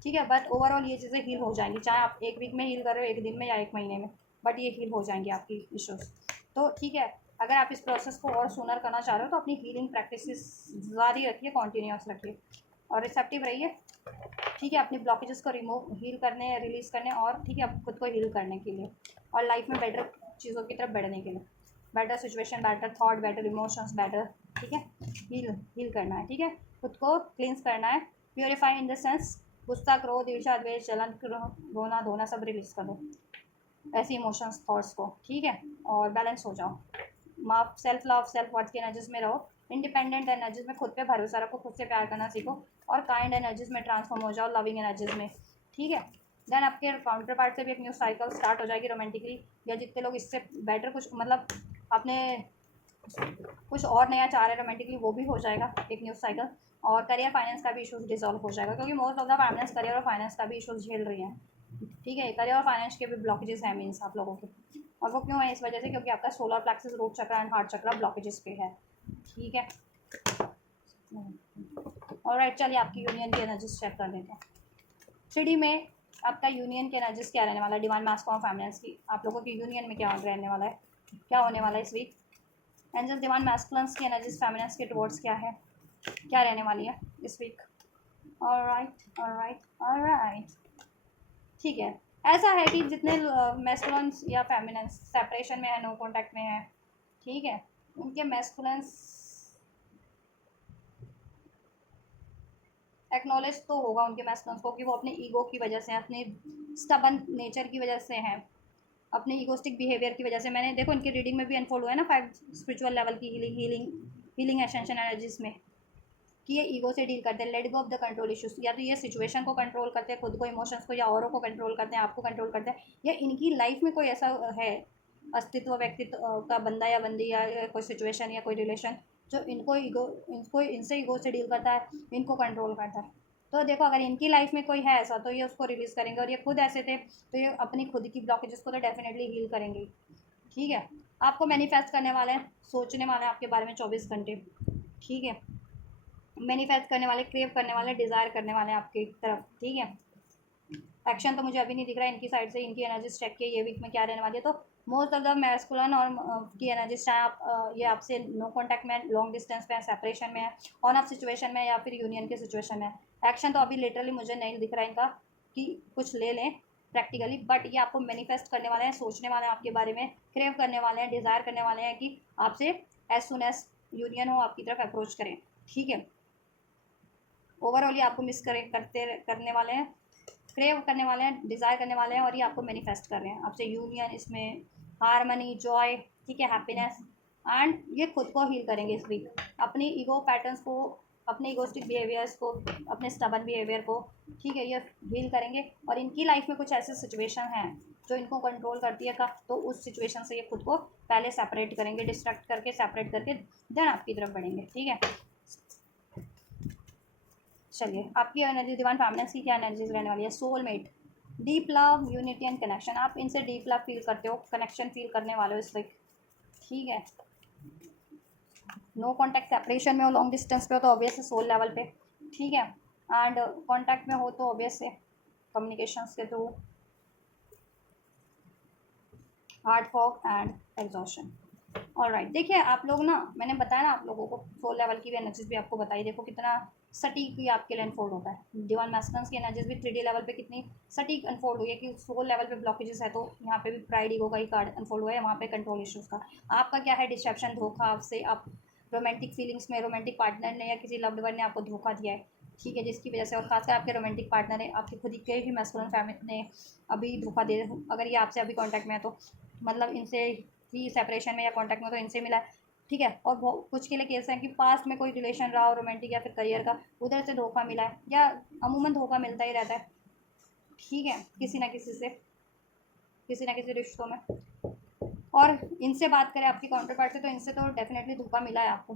ठीक है। बट ओवरऑल ये चीज़ें हील हो जाएंगी, चाहे आप एक वीक में हील कर रहे हो, एक दिन में या एक महीने में, बट ये हील हो जाएंगी आपकी इश्यूज। तो ठीक है, अगर आप इस प्रोसेस को और सूनर करना चाह रहे हो तो अपनी हीलिंग प्रैक्टिसेस जारी रखिए, कॉन्टीन्यूस रखिए और रिसेप्टिव रहिए, ठीक है, अपने ब्लॉकेजेस को हील करने, रिलीज़ करने, और ठीक है, खुद को हील करने के लिए और लाइफ में बेटर चीज़ों की तरफ बढ़ने के लिए, better situation, better thought, better emotions, better, ठीक है, हील करना है, ठीक है, खुद को क्लींस करना है, प्योरीफाई इन द सेंस, गुस्सा, क्रोध, ईर्ष्या, द्वेष, जलन, रोना धोना सब रिलीज कर दो, ऐसे इमोशंस, थॉट्स को, ठीक है, और बैलेंस हो जाओ, माफ, सेल्फ लव, सेल्फ वर्थ की एनर्जीज में रहो, इंडिपेंडेंट एनर्जीज में खुद पे भरोसा रखो, खुद से प्यार करना सीखो, और काइंड एनर्जीज में ट्रांसफॉर्म हो जाओ, लविंग एनर्जीज में, ठीक है। देन आपके काउंटर पार्ट से भी एक न्यू साइकिल स्टार्ट हो जाएगी रोमांटिकली, या जितने लोग इससे बेटर कुछ, मतलब अपने कुछ और नया चाह रहे हैं रोमांटिकली, वो भी हो जाएगा एक न्यू साइकिल। और करियर फाइनेंस का भी इशूज़ डिजॉल्व हो जाएगा, क्योंकि most of the finance, career और फाइनेंस का भी इशूज़ झेल रही हैं, ठीक है। करियर और फाइनेंस के भी ब्लॉकेजेस हैं मीन्स आप लोगों के, और वो क्यों है, इस वजह से क्योंकि आपका सोलर प्लेक्सस, रूट चक्र एंड हार्ट चक्र ब्लॉकेजेस पे है, ठीक है। ऑलराइट, चलिए आपकी यूनियन की एनर्जीज चेक कर लेते हैं। 3D में आपका यूनियन की एनर्जीज क्या रहने वाला है, डिवाइन मास्कुलिन फेमिनिन की आप लोगों की यूनियन में क्या रहने वाला है, क्या होने वाला है इस वीक। एंजल डिवाइन मैस्कुलिन की एनर्जीज फेमिनिन के टुवर्ड्स क्या है, क्या रहने वाली है इस वीक। ऑलराइट, ऑलराइट, ऑलराइट, ठीक है। ऐसा है कि जितने मैस्कुलिन्स या फेमिनिन सेपरेशन में है, नो कॉन्टैक्ट में है, ठीक है, उनके मैस्कुलिन्स एक्नॉलेज तो होगा उनके मैस्कुलिन्स को कि वो अपने ईगो की वजह से, अपने स्टबन नेचर की वजह से हैं, अपने ईगोस्टिक बिहेवियर की वजह से। मैंने देखो इनकी रीडिंग में भी अनफोल्ड हुआ है ना 5 स्पिरिचुअल लेवल की हीलिंग एसेंशियल एनर्जीज में, कि ये ईगो से डील करते हैं, late go of the control issues, या तो ये सिचुएशन को कंट्रोल करते हैं, खुद को, इमोशंस को, या औरों को कंट्रोल करते हैं, आपको कंट्रोल करते हैं, या इनकी लाइफ में कोई ऐसा है अस्तित्व, व्यक्तित्व का बंदा या बंदी, या कोई सिचुएशन या कोई रिलेशन जो इनको इनसे ईगो से डील करता है, इनको कंट्रोल करता है। तो देखो अगर इनकी लाइफ में कोई है ऐसा, तो ये उसको रिलीज़ करेंगे, और ये खुद ऐसे थे तो ये अपनी खुद की ब्लॉकेजेस को तो डेफिनेटली हील करेंगे, ठीक है। आपको मैनिफेस्ट करने वाले हैं, सोचने वाले हैं आपके बारे में 24 घंटे, ठीक है, मैनिफेस्ट करने वाले, क्रेव करने वाले, डिज़ायर करने वाले आपकी तरफ, ठीक है। एक्शन तो मुझे अभी नहीं दिख रहा है इनकी साइड से, इनकी एनर्जीज चेक किए ये वीक में क्या रहने वाली है। तो मोस्ट ऑफ द मैस्कुलिन और की एनर्जीज, चाहे आप ये आपसे नो कॉन्टैक्ट में, लॉन्ग डिस्टेंस पे है, सेपरेशन में है, ऑन ऑफ सिचुएशन में, या फिर यूनियन की सिचुएशन में। एक्शन तो अभी लिटरली मुझे नहीं दिख रहा है इनका कि कुछ ले लें प्रैक्टिकली, बट ये आपको मैनिफेस्ट करने वाले हैं, सोचने वाले हैं आपके बारे में, क्रेव करने वाले हैं, डिज़ायर करने वाले हैं कि आपसे एज सुन एज यूनियन हो आपकी तरफ अप्रोच करें, ठीक है। ओवरऑल ये आपको मिस करने वाले हैं, क्रेव करने वाले हैं, डिज़ायर करने वाले हैं, और ये आपको मैनिफेस्ट कर रहे हैं आपसे यूनियन, इसमें हारमनी, जॉय, ठीक है, हैप्पीनेस। एंड ये खुद को हील करेंगे इस वीक, अपनी ईगो पैटर्न्स को, अपने ईगोस्टिक बिहेवियर्स को, अपने स्टबन बिहेवियर को, ठीक है, ये हील करेंगे। और इनकी लाइफ में कुछ ऐसे सिचुएशन हैं जो इनको कंट्रोल करती है का, तो उस सिचुएशन से ये खुद को पहले सेपरेट करेंगे, डिस्ट्रैक्ट करके, सेपरेट करके देन आपकी तरफ बढ़ेंगे, ठीक है। चलिए आपकी एनर्जी, डिवाइन फेमिनिन की क्या एनर्जीज रहने वाली है। Soulmate, deep love, unity and connection, आप इनसे डीप लव फील करते हो, कनेक्शन फील करने वाले हो इस वीक, ठीक है। नो कॉन्टैक्ट सेपरेशन में हो, लॉन्ग डिस्टेंस पे हो तो ऑब्वियस है सोल लेवल पे, ठीक है। एंड कॉन्टैक्ट में हो तो ऑब्वियस है कम्युनिकेशंस के through, heart fog and exhaustion. Alright, देखिए आप लोग ना, मैंने बताया ना आप लोगों को सोल लेवल की भी एनर्जीज भी आपको बताई, देखो कितना सटीक ही आपके लिए अनफोल्ड होता है। डिवाइन मैस्कुलिन्स की एनर्जीज भी 3D लेवल पे कितनी सटीक अनफोल्ड हुई है कि सोल लेवल पे ब्लॉकेजेस है तो यहाँ पे भी प्राइड ईगो का ही कार्ड अनफोल्ड हुआ है, वहाँ पे कंट्रोल इश्यूज का। आपका क्या है, डिसेप्शन, धोखा, आपसे आप रोमांटिक फीलिंग्स में रोमांटिक पार्टनर ने या किसी लव्ड वन ने आपको धोखा दिया है, ठीक है, जिसकी वजह से, और खासकर आपके रोमांटिक पार्टनर है, आपके खुद के ही मैस्कुलिन फैमिली ने अभी धोखा दे, अगर ये आपसे अभी कॉन्टैक्ट में है तो मतलब इनसे ही सेपरेशन में या कॉन्टैक्ट में तो इनसे मिला है, ठीक है। और कुछ के लिए केस है कि पास्ट में कोई रिलेशन रहा हो रोमांटिक या फिर करियर का, उधर से धोखा मिला है, या अमूमन धोखा मिलता ही रहता है, ठीक है, किसी ना किसी से, किसी ना किसी रिश्तों में। और इनसे बात करें आपकी काउंटर पार्ट से, तो इनसे तो डेफिनेटली धोखा मिला है आपको,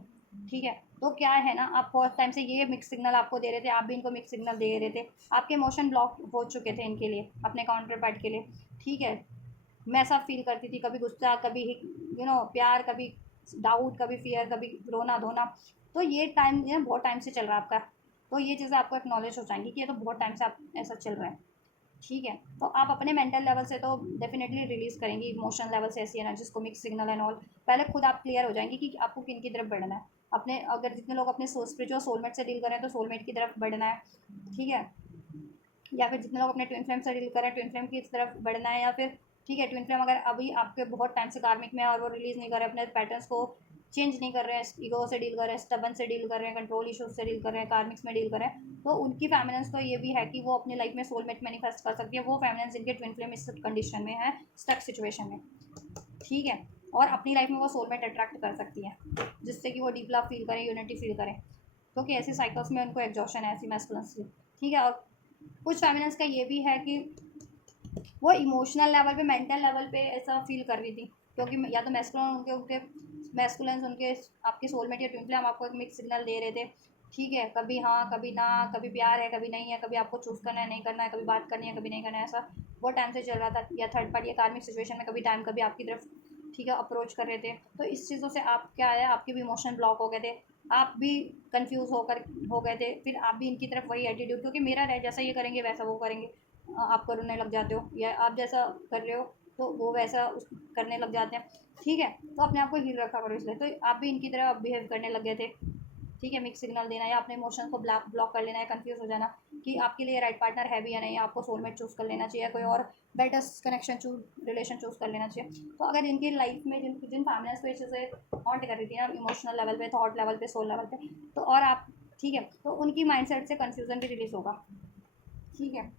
ठीक है। तो क्या है ना, आप फर्स्ट टाइम से ये मिक्स सिग्नल आपको दे रहे थे, आप भी इनको मिक्स सिग्नल दे रहे थे, आपके इमोशन ब्लॉक हो चुके थे इनके लिए, अपने काउंटर पार्ट के लिए, ठीक है। मैं सब फील करती थी, कभी गुस्सा, कभी प्यार, कभी डाउट, कभी फियर, कभी रोना धोना। तो ये टाइम बहुत टाइम से चल रहा है आपका, तो ये चीज़ें आपको एक्नॉलेज हो जाएंगी कि ये तो बहुत टाइम से आप ऐसा चल रहा है, ठीक है। तो आप अपने मेंटल लेवल से तो डेफिनेटली रिलीज करेंगी इमोशनल लेवल से ऐसी एनर्जीज को, मिक्स सिग्नल एंड ऑल। पहले खुद आप क्लियर हो जाएंगी कि आपको किन की तरफ बढ़ना है, अपने, अगर जितने लोग अपने स्पिरिचुअल सोलमेट से डील कर रहे हैं तो सोलमेट की तरफ बढ़ना है, ठीक है, या फिर जितने लोग अपने ट्विन फ्लेम से डील कर रहे हैं ट्विन फ्लेम की तरफ बढ़ना है, या फिर ठीक है, ट्विन फ्लेम अगर अभी आपके बहुत टाइम से कार्मिक में है और वो रिलीज नहीं कर रहे, अपने पैटर्न्स को चेंज नहीं कर रहे हैं, ईगो से डील कर रहे हैं, स्टबन से डील कर रहे हैं, कंट्रोल इशूज से डील कर रहे हैं, कार्मिक्स में डील कर रहे हैं, तो उनकी फैमिनेंस तो ये भी है कि वो अपनी लाइफ में सोलमेट मैनिफेस्ट कर सकती है, वो फैमिनेंस जिनके ट्विन फ्लेम इस कंडीशन में है, स्टक सिचुएशन में, ठीक है। और अपनी लाइफ में वो सोलमेट अट्रैक्ट कर सकती है, जिससे कि वो डीप लव फील करें, यूनिटी फील करें, क्योंकि ऐसी साइकिल्स में उनको एग्जॉशन है, ऐसी मैस्कुलिन्स की, ठीक है। और कुछ फेमिनिन्स का ये भी है कि वो इमोशनल लेवल पे, मेंटल लेवल पे ऐसा फील कर रही थी, क्योंकि या तो मैस्कुलिन उनके उनके मैस्कुलिन्स उनके आपके सोलमेट या ट्विन फ्लेम आपको एक मिक्स सिग्नल दे रहे थे, ठीक है, कभी हाँ कभी ना, कभी प्यार है कभी नहीं है, कभी आपको चूज़ करना है नहीं करना है, कभी बात करनी है कभी नहीं करना है, ऐसा बहुत टाइम से चल रहा था। या थर्ड पार्टी या कार्मिक सिचुएशन में कभी टाइम कभी आपकी तरफ, ठीक है, अप्रोच कर रहे थे, तो इस चीज़ों से आप क्या है, आपके भी इमोशन ब्लॉक हो गए थे, आप भी कंफ्यूज होकर हो गए थे, फिर आप भी इनकी तरफ वही एटीट्यूड, क्योंकि मेरा है जैसा ये करेंगे वैसा वो करेंगे, आप करने लग जाते हो, या आप जैसा कर रहे हो तो वो वैसा करने लग जाते हैं, ठीक है। तो अपने आप को हील रखा करो, इसलिए तो आप भी इनकी तरह बिहेव करने लग गए थे, ठीक है, मिक्स सिग्नल देना या अपने इमोशन को ब्लॉक कर लेना है, कंफ्यूज हो जाना कि आपके लिए राइट पार्टनर है भी या नहीं, आपको सोलमेट चूज़ कर लेना चाहिए, कोई और बेटर कनेक्शन रिलेशन चूज़ कर लेना चाहिए। तो अगर इनकी लाइफ में जिन जिन फैमिलीज को ये चीज़ें हॉन्ट कर रही थी ना, इमोशनल लेवल पे, थॉट लेवल पे, सोल लेवल पे, तो और आप, ठीक है, तो उनकी माइंडसेट से कन्फ्यूजन भी रिलीज होगा, ठीक है।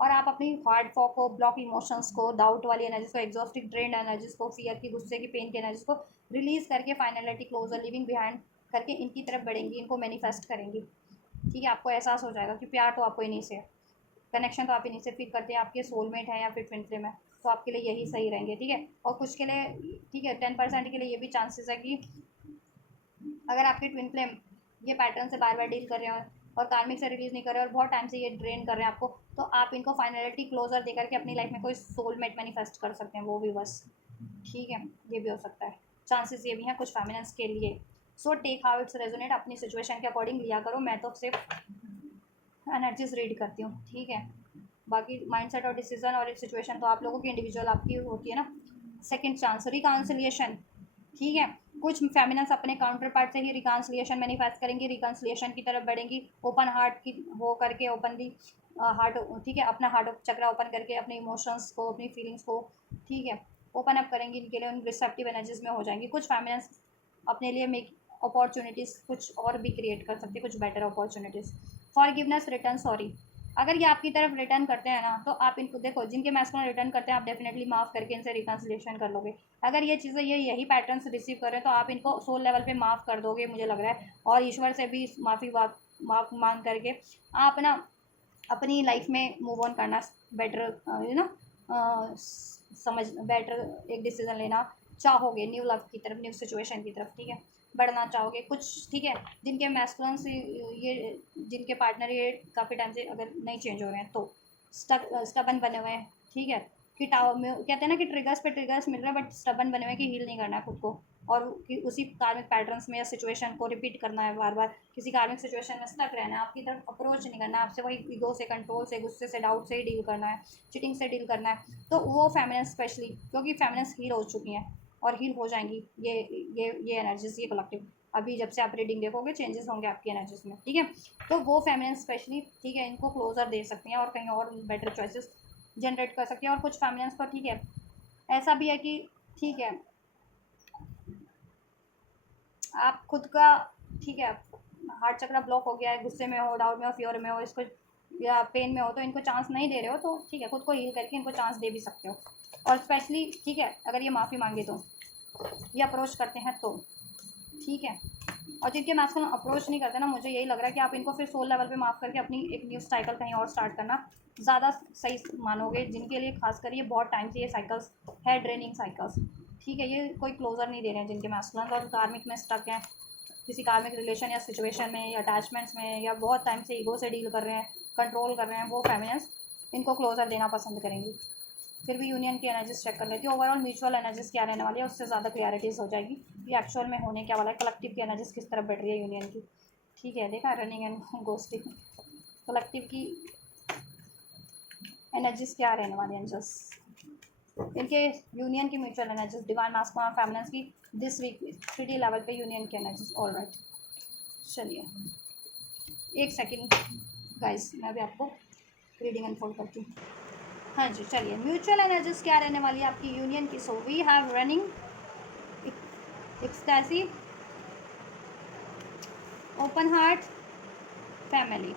और आप अपनी हार्ड फॉक को, ब्लॉक इमोशंस को, डाउट वाली एनर्जीज को, एग्जॉस्टिक ड्रेन एनर्जीज को, फियर की, गुस्से की, पेन की एनर्जीज को रिलीज करके फाइनलिटी क्लोजर लिविंग बिहाइंड करके इनकी तरफ बढ़ेंगी, इनको मैनिफेस्ट करेंगी, ठीक है। आपको एहसास हो जाएगा कि प्यार तो आपको इन्हीं से है, कनेक्शन तो आप इन्हीं से फील करते हैं, आपके सोलमेट हैं या फिर ट्विन फ्लेम है, तो आपके लिए यही सही रहेंगे, ठीक है। और कुछ के लिए, ठीक है, 10% के लिए ये भी चांसेस है कि अगर आपके ट्विन फ्लेम ये पैटर्न से बार बार डील कर रहे हैं और कार्मिक से रिलीज नहीं कर रहे और बहुत टाइम से ये ड्रेन कर रहे हैं आपको, तो आप इनको फाइनलिटी क्लोजर दे करके अपनी लाइफ में कोई सोलमेट मैनिफेस्ट कर सकते हैं, वो भी बस, ठीक है, ये भी हो सकता है, चांसेस ये भी हैं कुछ फेमिनेंस के लिए। So take how it's resonate, अपनी सिचुएशन के अकॉर्डिंग लिया करो, मैं तो सिर्फ एनर्जीज रीड करती हूँ, ठीक है। बाकी माइंडसेट और डिसीजन और सिचुएशन तो आप लोगों की इंडिविजुअल आपकी होती है ना। सेकंड चांस, रिकाउंसिलिएशन, ठीक है। कुछ फेमिनस अपने काउंटर पार्ट से ही रिकाउंसिलिएशन मैनिफेस्ट करेंगी, रिकाउंसिलिएशन की तरफ बढ़ेंगी, ओपन हार्ट की हो करके, ओपनली हार्ट, ठीक है, अपना हार्ट चक्रा ओपन करके अपने इमोशंस को, अपनी फीलिंग्स को, ठीक है, ओपन अप करेंगी, इनके लिए उन रिसेप्टिव एनर्जीज में हो जाएंगी। कुछ फेमिनस अपने लिए मेक अपॉर्चुनिटीज़ कुछ और भी क्रिएट कर सकती है, कुछ better opportunities. Forgiveness, return sorry, अगर ये आपकी तरफ रिटर्न करते हैं ना, तो आप इनको देखो, जिनके मैस्कुलिन रिटर्न करते हैं आप डेफिनेटली माफ़ करके इनसे रिकन्सिलेशन कर लोगे। अगर ये चीज़ें ये यही पैटर्न्स रिसीव कर रहे हैं तो आप इनको सोल लेवल पे माफ़ कर दोगे, मुझे लग रहा है, और ईश्वर से भी माफ़ मांग करके आप ना अपनी लाइफ में मूव ऑन करना बेटर, समझ, बेटर एक डिसीजन लेना चाहोगे, न्यू लव की तरफ, न्यू सिचुएशन की तरफ, ठीक है, बढ़ना चाहोगे कुछ, ठीक है। जिनके मैस्कुलिन से ये, जिनके पार्टनर ये काफ़ी टाइम से अगर नहीं चेंज हो रहे हैं तो स्टबन बने हुए हैं, ठीक है, कि टावर में कहते हैं ना कि ट्रिगर्स पे ट्रिगर्स मिल रहे हैं, बट स्टबन बने हुए हैं कि हील नहीं करना है खुद को, और कि उसी कार्मिक पैटर्न्स में या सिचुएशन को रिपीट करना है बार बार, किसी कार्मिक सिचुएशन में स्टक रहना है, आपकी तरफ अप्रोच नहीं करना है, आपसे वही ईगो से, कंट्रोल से, गुस्से से, डाउट से ही डील करना है, चीटिंग से डील करना है, तो वो फेमिनिस्ट स्पेशली, क्योंकि फेमिनिस्ट हील हो चुकी हैं और हील हो जाएंगी ये एनर्जीज, ये कलेक्टिव। अभी जब से आप रीडिंग देखोगे चेंजेस होंगे आपकी एनर्जीज में, ठीक है। तो वो फेमिनिस्ट स्पेशली, ठीक है, इनको क्लोजर दे सकती हैं और कहीं और बेटर चॉइसेस जनरेट कर सकती हैं। और कुछ फेमिनिस्ट तो ठीक है, ऐसा भी है कि ठीक है, आप खुद का, ठीक है, हार्ट चक्र ब्लॉक हो गया है, गुस्से में हो, डाउट में हो, फियर में हो, इसको या पेन में हो, तो इनको चांस नहीं दे रहे हो, तो ठीक है, खुद को हील करके इनको चांस दे भी सकते हो। और स्पेशली ठीक है, अगर ये माफ़ी मांगे तो, ये अप्रोच करते हैं तो, ठीक है। और जिनके मैस्कुलिन अप्रोच नहीं करते ना, मुझे यही लग रहा है कि आप इनको फिर सोल लेवल पे माफ़ करके अपनी एक न्यू साइकिल कहीं और स्टार्ट करना ज़्यादा सही मानोगे, जिनके लिए खासकर ये बहुत टाइम से ये साइकिल्स है, ड्रेनिंग साइकिल्स, ठीक है। ये कोई क्लोजर नहीं दे रहे हैं जिनके मैस्कुलिन और कार्मिक में स्टक हैं, किसी कार्मिक रिलेशन या सिचुएशन में या अटैचमेंट्स में, या बहुत टाइम से ईगो से डील कर रहे हैं, कंट्रोल कर रहे हैं, वो फेमिनिस्ट इनको क्लोजर देना पसंद करेंगी। फिर भी यूनियन की एनर्जीज चेक कर लेती है, ओवरऑल म्यूचुअल एनर्जीज क्या रहने वाली है, उससे ज़्यादा क्लियरिटीज़ हो जाएगी कि एक्चुअल में होने क्या वाला है, कलेक्टिव की एनर्जीज किस तरफ बढ़ रही है यूनियन की, ठीक है। देखा रनिंग एंड गोस्टिंग, कलेक्टिव की एनर्जीज क्या रहने वाली है एंजल्स, इनके यूनियन की mutual energies, divine masculine feminine की दिस वीक 3D लेवल पे यूनियन की एनर्जीज। ऑल राइट, चलिए एक सेकेंड गाइस, मैं भी आपको रीडिंग अनफोल्ड करती हूँ। हाँ जी, चलिए म्यूचुअल एनर्जीज क्या रहने वाली है आपकी यूनियन की। So we have running, ecstasy, open heart, family,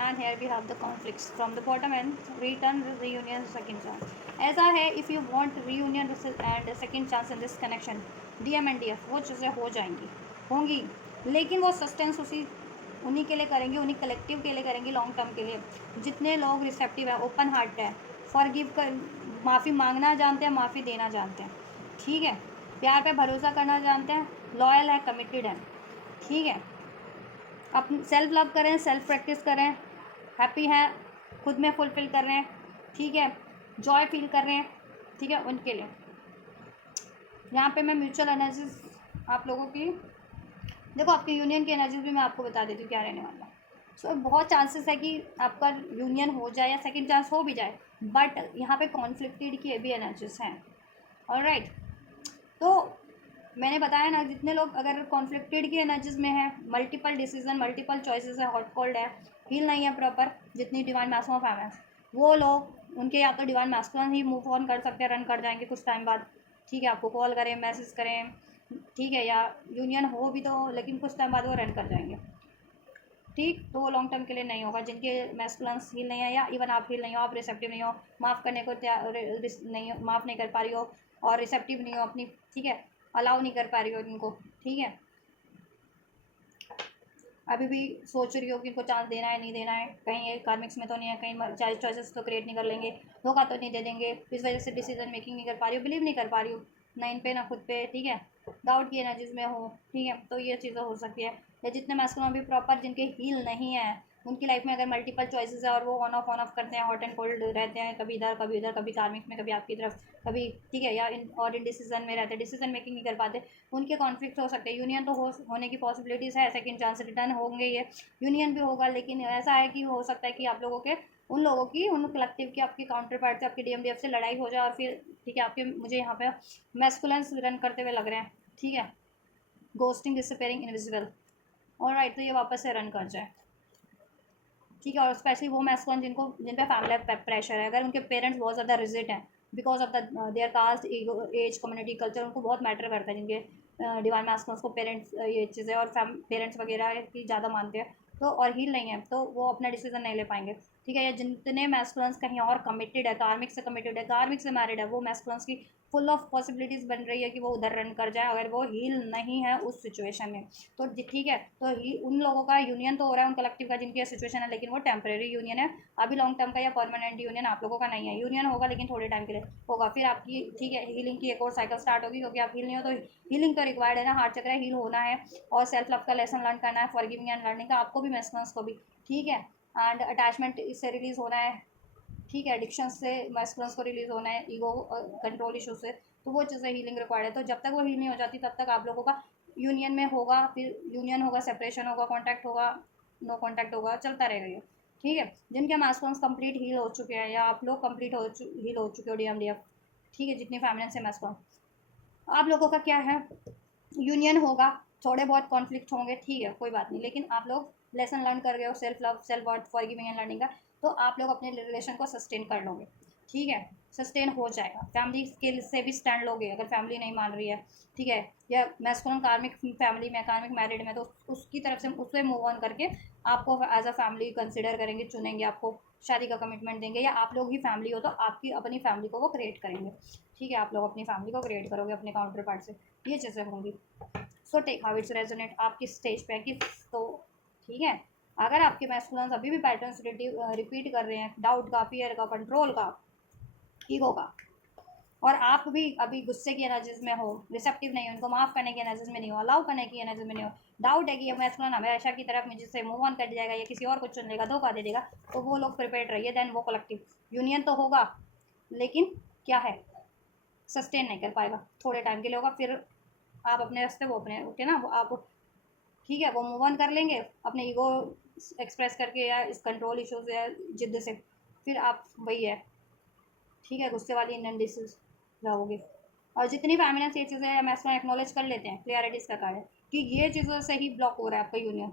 and here we have the conflicts from the bottom end, return, reunion, second chance। ऐसा है, if you want reunion and second chance in this connection, DM and DF वो चीज़ें हो जाएंगी, होंगी, लेकिन वो sustains उन्हीं के लिए करेंगे, उन्हीं कलेक्टिव के लिए करेंगी, लॉन्ग टर्म के लिए। जितने लोग रिसेप्टिव है, ओपन हार्ट है, फॉरगिव कर, माफ़ी मांगना जानते हैं, माफ़ी देना जानते हैं, ठीक है, प्यार पे भरोसा करना जानते हैं, लॉयल है, कमिटेड है, ठीक है, अपनी सेल्फ लव करें, सेल्फ प्रैक्टिस करें, हैप्पी हैं, खुद में फुलफिल कर रहे हैं, ठीक है, जॉय फील कर रहे हैं, ठीक है, उनके लिए यहाँ पे मैं म्यूचुअल एनर्जीज आप लोगों की, देखो आपकी यूनियन की एनर्जीज भी मैं आपको बता देती हूँ क्या रहने वाला है। सो बहुत चांसेस है कि आपका यूनियन हो जाए या सेकंड चांस हो भी जाए, बट यहाँ पे कॉन्फ्लिक्टेड की भी एनर्जीज हैं। ऑलराइट, तो मैंने बताया ना, जितने लोग अगर कॉन्फ्लिक्टेड की एनर्जीज में है, मल्टीपल डिसीजन, मल्टीपल चॉइसेस है, हॉट कोल्ड है, हील नहीं है प्रॉपर, जितनी डिवाइन मैस्कुलिन फेमिनिन, वो लोग उनके या तो divine masculine he move on कर सकते हैं, रन कर जाएंगे कुछ टाइम बाद, ठीक है, आपको कॉल करें, मैसेज करें, ठीक है, या यूनियन हो भी तो, लेकिन कुछ टाइम बाद वो रन कर जाएंगे, ठीक। तो वो लॉन्ग टर्म के लिए नहीं होगा। जिनके मैस्कुलिन हील नहीं है, या इवन आप हील नहीं हो, आप रिसेप्टिव नहीं हो, माफ़ करने को नहीं हो, माफ़ नहीं कर पा रही हो, और रिसेप्टिव नहीं हो अपनी, ठीक है, अलाउ नहीं कर पा रही हो इनको, ठीक है, अभी भी सोच रही हो कि इनको चांस देना है नहीं देना है, कहीं ये कार्मिक्स में तो नहीं है, कहीं चॉइसेस तो क्रिएट नहीं कर लेंगे, धोखा तो नहीं दे देंगे, इस वजह से डिसीजन मेकिंग नहीं कर पा रही हो, बिलीव नहीं कर पा रही हो ना इन पे ना खुद पे, ठीक है, डाउट की एनर्जीज में हो, ठीक है, तो ये चीज़ें हो सकती है। या जितने मैस्कुलिन भी प्रॉपर जिनके हील नहीं है, उनकी लाइफ में अगर मल्टीपल चॉइसेस है और वो ऑन ऑफ करते हैं, हॉट एंड कोल्ड रहते हैं, कभी इधर कभी उधर, कभी कार्मिक में कभी आपकी तरफ, कभी, ठीक है, या इन डिसीजन में रहते हैं, डिसीजन मेकिंग नहीं कर पाते, उनके कॉन्फ्लिक्ट हो सकते हैं। यूनियन तो होने की पॉसिबिलिटीज़ है, सेकंड चांस रिटर्न होंगे, ये यूनियन भी होगा, लेकिन ऐसा है कि हो सकता है कि आप लोगों के, उन लोगों की, उन कलेक्टिव की, आपकी काउंटर पार्ट से, आपकी DMDF से लड़ाई हो जाए, और फिर ठीक है, आपके, मुझे यहाँ पे मैस्कुलिन्स रन करते हुए लग रहे हैं, ठीक है, गोस्टिंग, डिसअपीयरिंग, इनविजिबल। ऑलराइट, तो ये वापस से रन कर जाए, ठीक है। और स्पेशली वो मैस्कुलिन जिन पे फैमिली प्रेशर है, अगर उनके पेरेंट्स बहुत ज़्यादा रिजिड हैं because of the their caste, age, community, culture, उनको बहुत मैटर करता है, जिनके डिवाइन मैस्कुलिन को पेरेंट्स ये चीज़ें और पेरेंट्स वगैरह की ज़्यादा मानते हैं, तो और हील नहीं है, तो वो अपना डिसीजन नहीं ले पाएंगे, ठीक है। या जितने मैस्कुलिन्स कहीं और कमिटेड है, कार्मिक से कमिटेड है, कार्मिक से मैरिड है, वो मैस्कुलिन्स की फुल ऑफ पॉसिबिलिटीज़ बन रही है कि वो उधर रन कर जाए, अगर वो हील नहीं है उस सिचुएशन में, तो ठीक है, तो उन लोगों का यूनियन तो हो रहा है, उन कलेक्टिव का जिनकी सिचुएशन है, लेकिन वो टेम्परेरी यूनियन है, अभी लॉन्ग टर्म का या परमानेंट यूनियन आप लोगों का नहीं है। यूनियन होगा लेकिन थोड़े टाइम के लिए होगा, फिर आपकी, ठीक है, हीलिंग की एक और साइकिल स्टार्ट होगी, क्योंकि आप हील नहीं हो, तो हीलिंग तो रिक्वायर्ड है ना, हार्ट चक्र हील होना है, और सेल्फ लव का लेसन लर्न करना है, फॉरगिविंग एंड लर्निंग का, आपको भी, मैस्कुलिन्स को भी, ठीक है, एंड अटैचमेंट इससे रिलीज़ होना है, ठीक है, एडिक्शन से मैस्कुलिन्स को रिलीज़ होना है, ईगो कंट्रोल इशू से, तो वो चीज़ें हीलिंग रिक्वायर्ड है। तो जब तक वो हील नहीं हो जाती तब तक आप लोगों का यूनियन में होगा, फिर यूनियन होगा, सेपरेशन होगा, कॉन्टैक्ट होगा, नो कॉन्टैक्ट होगा, चलता रहेगा ये। ठीक है, जिनके मास्कॉन्स कंप्लीट हील हो चुके हैं या आप लोग कंप्लीट हील हो चुके हो DMDF, ठीक है, जितनी फैमिली से मास्कॉन, आप लोगों का क्या है, यूनियन होगा, थोड़े बहुत कॉन्फ्लिक्ट होंगे, ठीक है, कोई बात नहीं, लेकिन आप लोग लेसन लर्न कर गए हो, self love, self worth, forgiving and learning का, तो आप लोग अपने रिलेशन को सस्टेन कर लोगे। ठीक है, सस्टेन हो जाएगा। फैमिली के से भी स्टैंड लोगे अगर फैमिली नहीं मान रही है, ठीक है, या मैस्कुलिन कार्मिक फैमिली में, कार्मिक मैरिड में, तो उसकी तरफ से उससे मूव ऑन करके आपको एज अ फैमिली कंसिडर करेंगे, चुनेंगे, आपको शादी का कमिटमेंट देंगे, या आप लोग ही फैमिली हो तो आपकी अपनी फैमिली को वो क्रिएट करेंगे। ठीक है, आप लोग अपनी फैमिली को क्रिएट करोगे अपने काउंटर पार्ट से, ये चीज़ें होंगी। So take how it's resonate आपकी स्टेज पे कि तो ठीक है, अगर आपके मैस्कुलिन्स अभी भी पैटर्न्स रिपीट कर रहे हैं, डाउट का, फियर का, कंट्रोल का, ईगो का, और आप भी अभी गुस्से की एनर्जीज में हो, रिसेप्टिव नहीं हो, उनको माफ़ करने की एनर्जीज में नहीं हो, अलाउ करने की एनर्जीज में नहीं हो, डाउट है कि ये मैस्कुलिन हमेशा की तरफ मुझसे मूव ऑन कर जाएगा या किसी और को चुन लेगा, धोखा दे देगा, तो वो लोग प्रिपेयर्ड रहिए। देन वो कलेक्टिव यूनियन तो होगा, लेकिन क्या है, सस्टेन नहीं कर पाएगा, थोड़े टाइम के लिए होगा, फिर आप अपने रास्ते, वो अपने, ओके ना, वो आप, ठीक है, वो मूव ऑन कर लेंगे अपने ईगो एक्सप्रेस करके या इस कंट्रोल इशूज़ या जिद्द से, फिर आप वही है, ठीक है, गुस्से वाली इंडियन डिशेज रहोगे। और जितनी फैमिली ये चीज़ें हम ऐसा एक्नॉलेज कर लेते हैं, क्लियरिटीज़ का कार्ड है कि ये चीज़ों से ही ब्लॉक हो रहा है आपका यूनियन,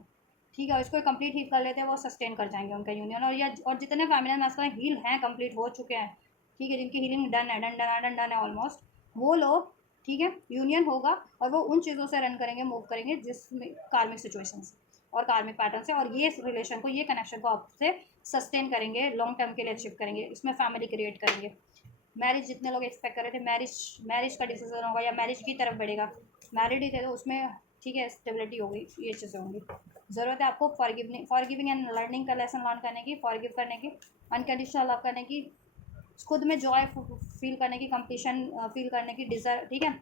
ठीक है, इसको कंप्लीट हील कर लेते हैं, वो सस्टेन कर जाएंगे उनका यूनियन। और जितने फैमिली में हील हैं, कंप्लीट हो चुके हैं, ठीक है, जिनकी हीलिंग डन है, डन है ऑलमोस्ट, वो लोग, ठीक है, यूनियन होगा और वो उन चीज़ों से रन करेंगे, मूव करेंगे जिसमें कार्मिक सिचुएशन से और कार्मिक पैटर्न से, और ये रिलेशन को, ये कनेक्शन को आपसे सस्टेन करेंगे, लॉन्ग टर्म के लिए अचीव करेंगे, इसमें फैमिली क्रिएट करेंगे। मैरिज जितने लोग एक्सपेक्ट कर रहे थे, मैरिज का डिसीजन होगा या मैरिज की तरफ बढ़ेगा, मैरिड ही थे तो उसमें, ठीक है, स्टेबिलिटी होगी, ये चीज़ें होंगी। ज़रूरत है आपको फॉरगिविंग एंड लर्निंग का लेसन लर्न करने की, फॉरगिव करने की, अनकंडीशनल लव करने की, खुद में जॉय फील करने की, कंप्लीशन फील करने की, डिज़र्व, ठीक है,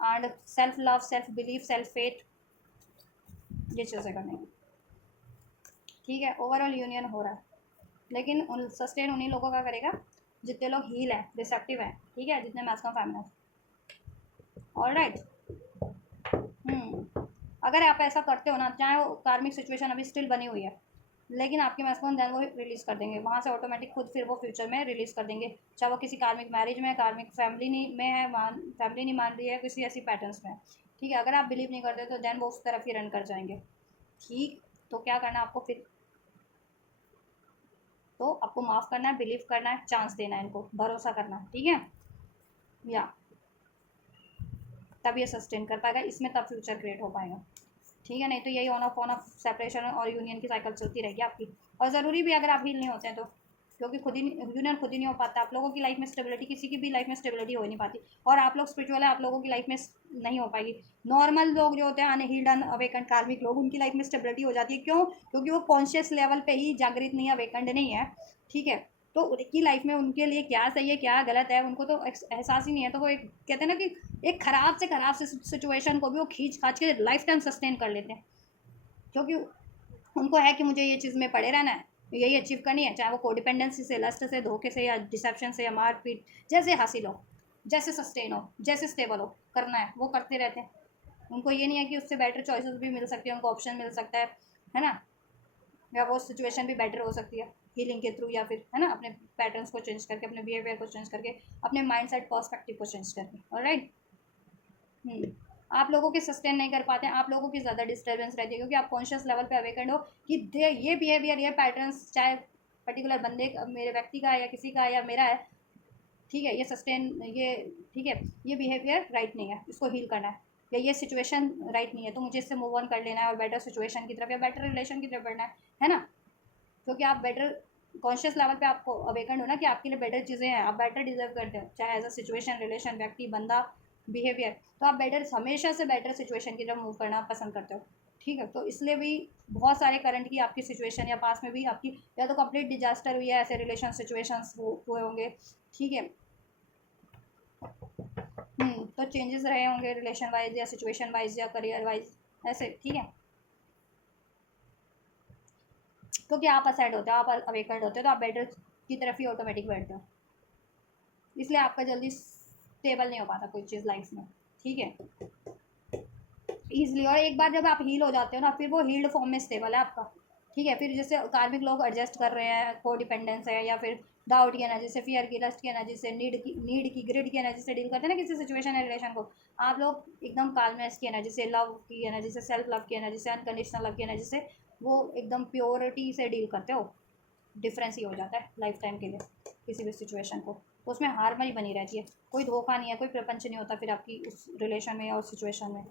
and self love, self belief, self faith, ये चीज़ें करने की। ठीक है, ओवरऑल यूनियन हो रहा है, लेकिन सस्टेन उन्हीं लोगों का करेगा जितने लोग हील है, रिसेप्टिव है, ठीक है, जितने मैस्कुलिन फैमिली। ऑलराइट, अगर आप ऐसा करते हो ना, चाहे वो कार्मिक सिचुएशन अभी स्टिल बनी हुई है, लेकिन आपके मैस्कुलिन देन वो रिलीज़ कर देंगे वहाँ से ऑटोमेटिक खुद, फिर वो फ्यूचर में रिलीज़ कर देंगे, चाहे वो किसी कार्मिक मैरिज में, कार्मिक फैमिली नहीं में है, फैमिली नहीं मान रही है, किसी ऐसी पैटर्न्स में, ठीक है, अगर आप बिलीव नहीं करते तो देन वो उस तरफ ही रन कर जाएंगे। ठीक, तो क्या करना है आपको फिर, तो आपको माफ़ करना है, बिलीव करना है, चांस देना है, इनको भरोसा करना है, ठीक है, या तब ये सस्टेन कर पाएगा, इसमें तब फ्यूचर क्रिएट हो पाएगा। ठीक है, नहीं तो यही ऑन ऑफ सेपरेशन और यूनियन की साइकिल चलती रहेगी आपकी, और ज़रूरी भी अगर आप हील नहीं होते हैं तो, क्योंकि यूनियन खुद ही नहीं हो पाता, आप लोगों की लाइफ में स्टेबिलिटी, किसी की भी लाइफ में स्टेबिलिटी हो नहीं पाती, और आप लोग स्पिरिचुअल है, आप लोगों की लाइफ में नहीं हो पाएगी। नॉर्मल लोग जो होते हैं, अनहील्ड, अवेकंड कार्मिक लोग, उनकी लाइफ में स्टेबिलिटी हो जाती है, क्यों, क्योंकि वो कॉन्शियस लेवल पे ही जागृत नहीं है, अवेकंड नहीं है, ठीक है, तो उनकी लाइफ में उनके लिए क्या सही है, क्या गलत है, उनको तो एहसास ही नहीं है, तो वो एक कहते हैं ना कि एक ख़राब से ख़राब सिचुएशन को भी वो खींच खाच के लाइफ टाइम सस्टेन कर लेते हैं, क्योंकि उनको है कि मुझे ये चीज़ में पड़े रहना है, यही अचीव करनी है, चाहे वो कोडिपेंडेंसी से, लस्ट से, धोखे से, या डिसेप्शन से, या मारपीट, जैसे हासिल हो, जैसे सस्टेन हो, जैसे स्टेबल हो, करना है, वो करते रहते हैं। उनको ये नहीं है कि उससे बेटर चॉइसेस भी मिल सकती है, उनको ऑप्शन मिल सकता है ना, या वो सिचुएशन भी बेटर हो सकती है हीलिंग के थ्रू, या फिर, है ना, अपने पैटर्न्स को चेंज करके, अपने बिहेवियर को चेंज करके, अपने माइंड सेट पर्सपेक्टिव को चेंज करके। ऑलराइट, आप लोगों के सस्टेन नहीं कर पाते हैं, आप लोगों की ज़्यादा डिस्टर्बेंस रहती है, क्योंकि आप कॉन्शियस लेवल पे अवेकन हो कि ये बिहेवियर, ये पैटर्न्स, चाहे पर्टिकुलर बंदे, मेरे व्यक्ति का है या किसी का है या मेरा है, ठीक है, ये सस्टेन, ये, ठीक है, ये बिहेवियर राइट नहीं है, इसको हील करना है, या ये सिचुएशन राइट नहीं है, तो मुझे इससे मूव ऑन कर लेना है और बेटर सिचुएशन की तरफ या बेटर रिलेशन की तरफ बढ़ना है ना, क्योंकि आप बेटर कॉन्शियस लेवल पे आपको अवेकन हो ना कि आपके लिए बेटर चीज़ें हैं, आप बेटर डिजर्व करते हो, चाहे एज अ सिचुएशन, रिलेशन, व्यक्ति, बंदा, बिहेवियर, तो आप बेटर, हमेशा से बेटर सिचुएशन की तरफ मूव करना आप पसंद करते हो। ठीक है, तो इसलिए भी बहुत सारे करंट की आपकी सिचुएशन या पास में भी आपकी या तो कंप्लीट डिजास्टर हुई है, ऐसे रिलेशन सिचुएशंस हुए होंगे, ठीक है, तो चेंजेस रहे होंगे रिलेशन वाइज या सिचुएशन वाइज या करियर वाइज, ऐसे, ठीक है, क्योंकि आप असाइड होते हो, आप अवेकर्ड होते हो, तो आप बेटर की तरफ ही ऑटोमेटिक बैठते हो, इसलिए आपका जल्दी स्टेबल नहीं हो पाता कोई चीज़ लाइफ में, ठीक है, ईजिली। और एक बार जब आप हील हो जाते हो ना, फिर वो हील्ड फॉर्म में स्टेबल है आपका, ठीक है। फिर जैसे कार्मिक लोग एडजस्ट कर रहे हैं, को डिपेंडेंस है, या फिर डाउट की एनर्जी से, फियर की, लस्ट की एनर्जी से, नीड की ग्रिड की एनर्जी से डील करते हैं ना किसी सिचुएशन या रिलेशन को, आप लोग एकदम काल्मनेस की एनर्जी से, लव की एनर्जी से, सेल्फ लव की एनर्जी से, अनकंडीशनल लव की एनर्जी से, वो एकदम प्योरिटी से डील करते हो। डिफरेंस ही हो जाता है लाइफ टाइम के लिए किसी भी सिचुएशन को, तो उसमें हारमनी बनी रहती है, कोई धोखा नहीं है, कोई प्रपंच नहीं होता फिर आपकी उस रिलेशन में या उस सिचुएशन में।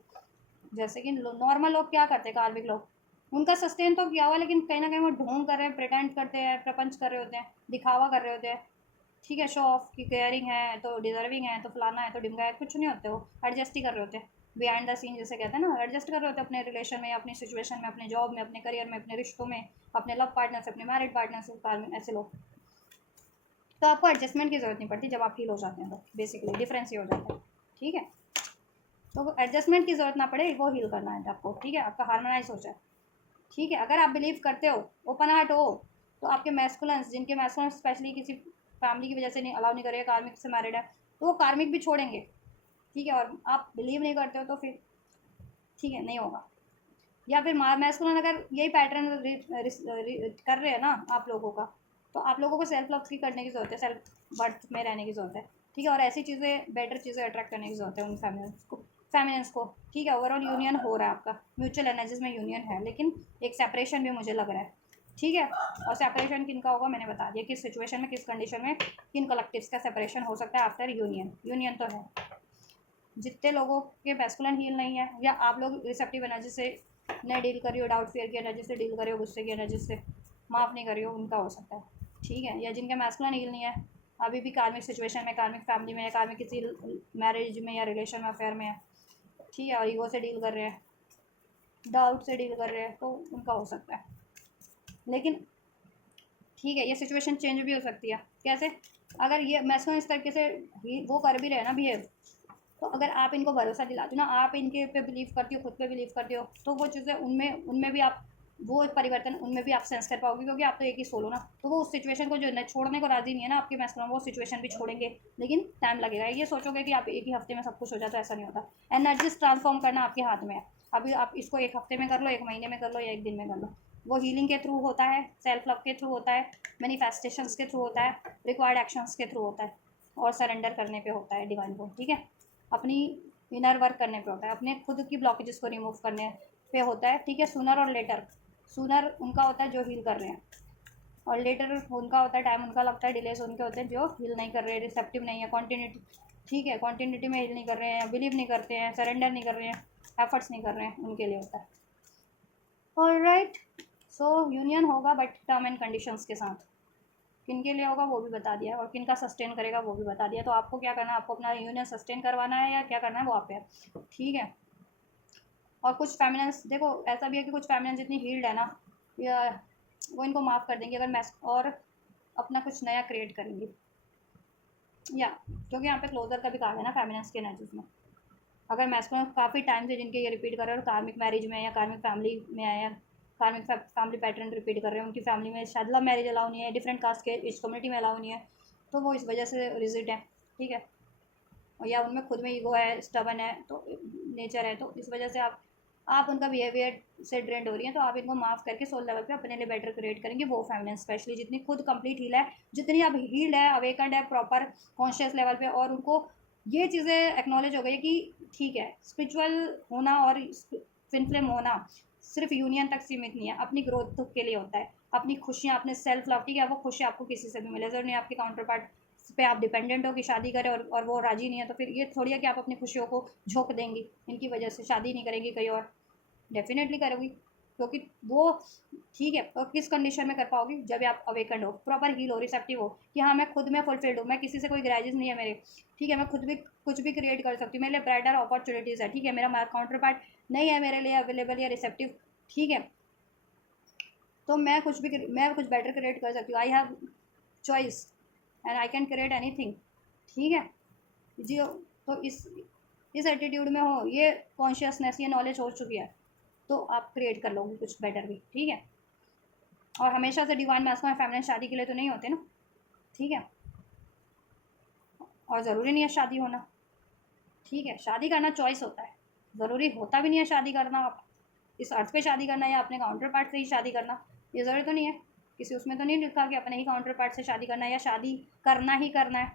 जैसे कि नॉर्मल लोग क्या करते हैं, कार्मिक लोग, उनका सस्टेन तो किया हुआ, लेकिन कहीं ना कहीं वो ढोंग कर रहे हैं, प्रिटेंड करते हैं, प्रपंच कर रहे होते हैं, दिखावा कर रहे होते हैं, ठीक है, शो ऑफ की केयरिंग है तो डिजर्विंग है तो फलाना है तो डिमका है, कुछ नहीं होते, वो एडजस्ट ही कर रहे होते हैं बिहाइंड द सीन, जैसे कहते हैं ना, एडजस्ट कर रहे होते हैं अपने रिलेशन में, अपनी सिचुएशन में, अपने जॉब में, अपने करियर में, अपने रिश्तों में, अपने लव पार्टनर से, अपने मैरिड पार्टनर से, ऐसे लोग। तो आपको एडजस्टमेंट की जरूरत नहीं पड़ती जब आप हील हो जाते हैं, तो बेसिकली डिफरेंस ही हो जाता है, ठीक है। तो वो एडजस्टमेंट की जरूरत ना पड़े, वो हील करना है आपको, ठीक है, आपका हार्मोनाइज हो जाए, ठीक है। अगर आप बिलीव करते हो, ओपन हार्ट हो, तो आपके मैस्कुलेंस, जिनके मैस्कुलेंस स्पेशली किसी फैमिली की वजह से नहीं अलाउ नहीं करेगा, कार्मिक से मैरिड है, तो वो कार्मिक भी छोड़ेंगे, ठीक है। और आप बिलीव नहीं करते हो तो फिर ठीक है, नहीं होगा। या फिर मैस्कुलिन अगर यही पैटर्न कर रहे हैं ना आप लोगों का, तो आप लोगों को सेल्फ लव की करने की ज़रूरत है, सेल्फ वर्थ में रहने की ज़रूरत है, ठीक है। और ऐसी चीज़ें, बेटर चीज़ें अट्रैक्ट करने की ज़रूरत है उन फेमिनिन्स को, ठीक है। ओवरऑल यूनियन हो रहा है आपका, म्यूचुअल एनर्जीज में यूनियन है, लेकिन एक सेपरेशन भी मुझे लग रहा है, ठीक है। और सेपरेशन किन का होगा मैंने बता दिया, किस सिचुएशन में, किस कंडीशन में, किन कलेक्टिव्स का सेपरेशन हो सकता है आफ्टर यूनियन। यूनियन तो है, जितने लोगों के मैस्कुलिन हील नहीं है, या आप लोग रिसेप्टिव एनर्जी से नहीं डील कर रही हो, डाउट फियर की एनर्जी से डील कर रही हो, गुस्से की एनर्जी से माफ़ नहीं कर रही हो, उनका हो सकता है, ठीक है। या जिनका मैस्कुलिन हील नहीं है, अभी भी कार्मिक सिचुएशन में, कार्मिक फैमिली में, या कार्मिक किसी मैरिज में या रिलेशन में, अफेयर में है, ठीक है, और ईगो से डील कर रहे हैं, डाउट से डील कर रहे हैं, तो उनका हो सकता है। लेकिन ठीक है, ये सिचुएशन चेंज भी हो सकती है। कैसे? अगर ये मैस्कुलिन इस तरीके से वो कर भी रहे हैं ना बिहेव, तो अगर आप इनको भरोसा दिलाते हो ना, आप इनके पे बिलीव करती हो, खुद पे बिलीव करती हो, तो वो चीज़ें उनमें उनमें भी आप, वो परिवर्तन उनमें भी आप सेंस कर पाओगे, क्योंकि आप तो एक ही सोल हो ना। तो वो उस सिचुएशन को जो न छोड़ने को राजी नहीं है ना आपके मैस्कुलिन, वो सिचुएशन भी छोड़ेंगे, लेकिन टाइम लगेगा। ये सोचोगे कि आप एक ही हफ्ते में सब कुछ हो जाता है, ऐसा नहीं होता। एनर्जीज ट्रांसफॉर्म करना आपके हाथ में है। अभी आप इसको एक हफ्ते में कर लो, एक महीने में कर लो, या एक दिन में कर लो, वो हीलिंग के थ्रू होता है, सेल्फ लव के थ्रू होता है, मैनिफेस्टेशंस के थ्रू होता है, रिक्वायर्ड एक्शंस के थ्रू होता है, और सरेंडर करने पे होता है डिवाइन को, ठीक है। अपनी इनर वर्क करने पे होता है, अपने खुद की ब्लॉकेजेस को रिमूव करने पे होता है, ठीक है। सूनर और लेटर, सूनर उनका होता है जो हील कर रहे हैं, और लेटर उनका होता है, टाइम उनका लगता है, डिलेस उनके होते हैं जो हील नहीं कर रहे हैं, रिसेप्टिव नहीं है, कॉन्टिन्यूटी, ठीक है, कॉन्टिन्यूटी में हील नहीं कर रहे हैं, बिलीव नहीं करते हैं, सरेंडर नहीं कर रहे हैं, एफर्ट्स नहीं कर रहे हैं, उनके लिए होता है। ऑलराइट, सो यूनियन होगा, बट टर्म एंड कंडीशंस के साथ। किन के लिए होगा वो भी बता दिया, और किन का सस्टेन करेगा वो भी बता दिया। तो आपको क्या करना है, आपको अपना यूनियन सस्टेन करवाना है या क्या करना है वो आप पे, ठीक है। और कुछ फेमिनेंस, देखो ऐसा भी है कि कुछ फेमिनेंस जितनी हील्ड है ना, या वो इनको माफ़ कर देंगे अगर मैस और अपना कुछ नया क्रिएट करेंगी, या क्योंकि यहाँ पे क्लोजर का भी काम है ना फेमिनेंस के एनर्जीज में। अगर मैस्कुलिन काफ़ी टाइम से जिनके ये रिपीट कर रहे हैं, और कार्मिक मैरिज में या कार्मिक फैमिली में आए हैं, कार्मिक फैमिली पैटर्न रिपीट कर रहे हैं, उनकी फैमिली में शायद लव मैरिज अलाउ नहीं है, डिफरेंट कास्ट के इस कम्युनिटी में अलाउ नहीं है, तो वो इस वजह से रिजिट है, ठीक है। और या उनमें खुद में ईगो है, स्टबन है, तो नेचर है, तो इस वजह से आप उनका बिहेवियर से ड्रेंड हो रही हैं। तो आप इनको माफ़ करके सोल लेवल पे अपने लिए बेटर क्रिएट करेंगे। वो फेमिनिन स्पेशली जितनी खुद कंप्लीट हील है, जितनी अब हील्ड है, अवेकंड है प्रॉपर कॉन्शियस लेवल पे, और उनको ये चीज़ें एक्नॉलेज हो गई कि ठीक है, स्पिरिचुअल होना और फिन फ्लेम होना सिर्फ यूनियन तक सीमित नहीं है, अपनी ग्रोथ के लिए होता है, अपनी खुशियाँ, अपने सेल्फ लव, ठीक है, वो खुशी आपको किसी से भी मिले, जरूर नहीं आपके काउंटर पार्ट पे आप डिपेंडेंट हो कि शादी करें, और वो राजी नहीं है, तो फिर ये थोड़ी है कि आप अपनी खुशियों को झोंक देंगी इनकी वजह से, शादी नहीं करेंगी कहीं और, डेफिनेटली करोगी, क्योंकि वो ठीक है। और किस कंडीशन में कर पाओगी, जब आप अवेकंड हो, प्रॉपर हील हो, रिसेप्टिव हो, कि हाँ मैं खुद में फुलफिल्ड हूँ, मैं किसी से कोई ग्रैजेस नहीं है मेरे, ठीक है, मैं खुद भी कुछ भी क्रिएट कर सकती हूँ, मेरे लिए ब्राइटर अपॉर्चुनिटीज़ है, ठीक है, मेरा काउंटर पार्ट नहीं है मेरे लिए अवेलेबल या रिसेप्टिव, ठीक है, तो मैं कुछ बेटर क्रिएट कर सकती हूँ, I have choice and I can create any thing, ठीक है जी। तो इस एटीट्यूड में हो, ये कॉन्शियसनेस, ये नॉलेज हो चुकी है, तो आप क्रिएट कर लोगे कुछ बेटर भी, ठीक है। और हमेशा से डिवाइन मैस्कुलिन फेमिनिन शादी के लिए तो नहीं होते ना, ठीक है, और ज़रूरी नहीं है शादी होना, ठीक है, शादी करना चॉइस होता है, ज़रूरी होता भी नहीं है शादी करना आप इस अर्थ पे शादी करना या अपने काउंटर पार्ट से ही शादी करना, ये ज़रूरी तो नहीं है। किसी उसमें तो नहीं लिखा कि अपने ही काउंटर पार्ट से शादी करना है या शादी करना ही करना है।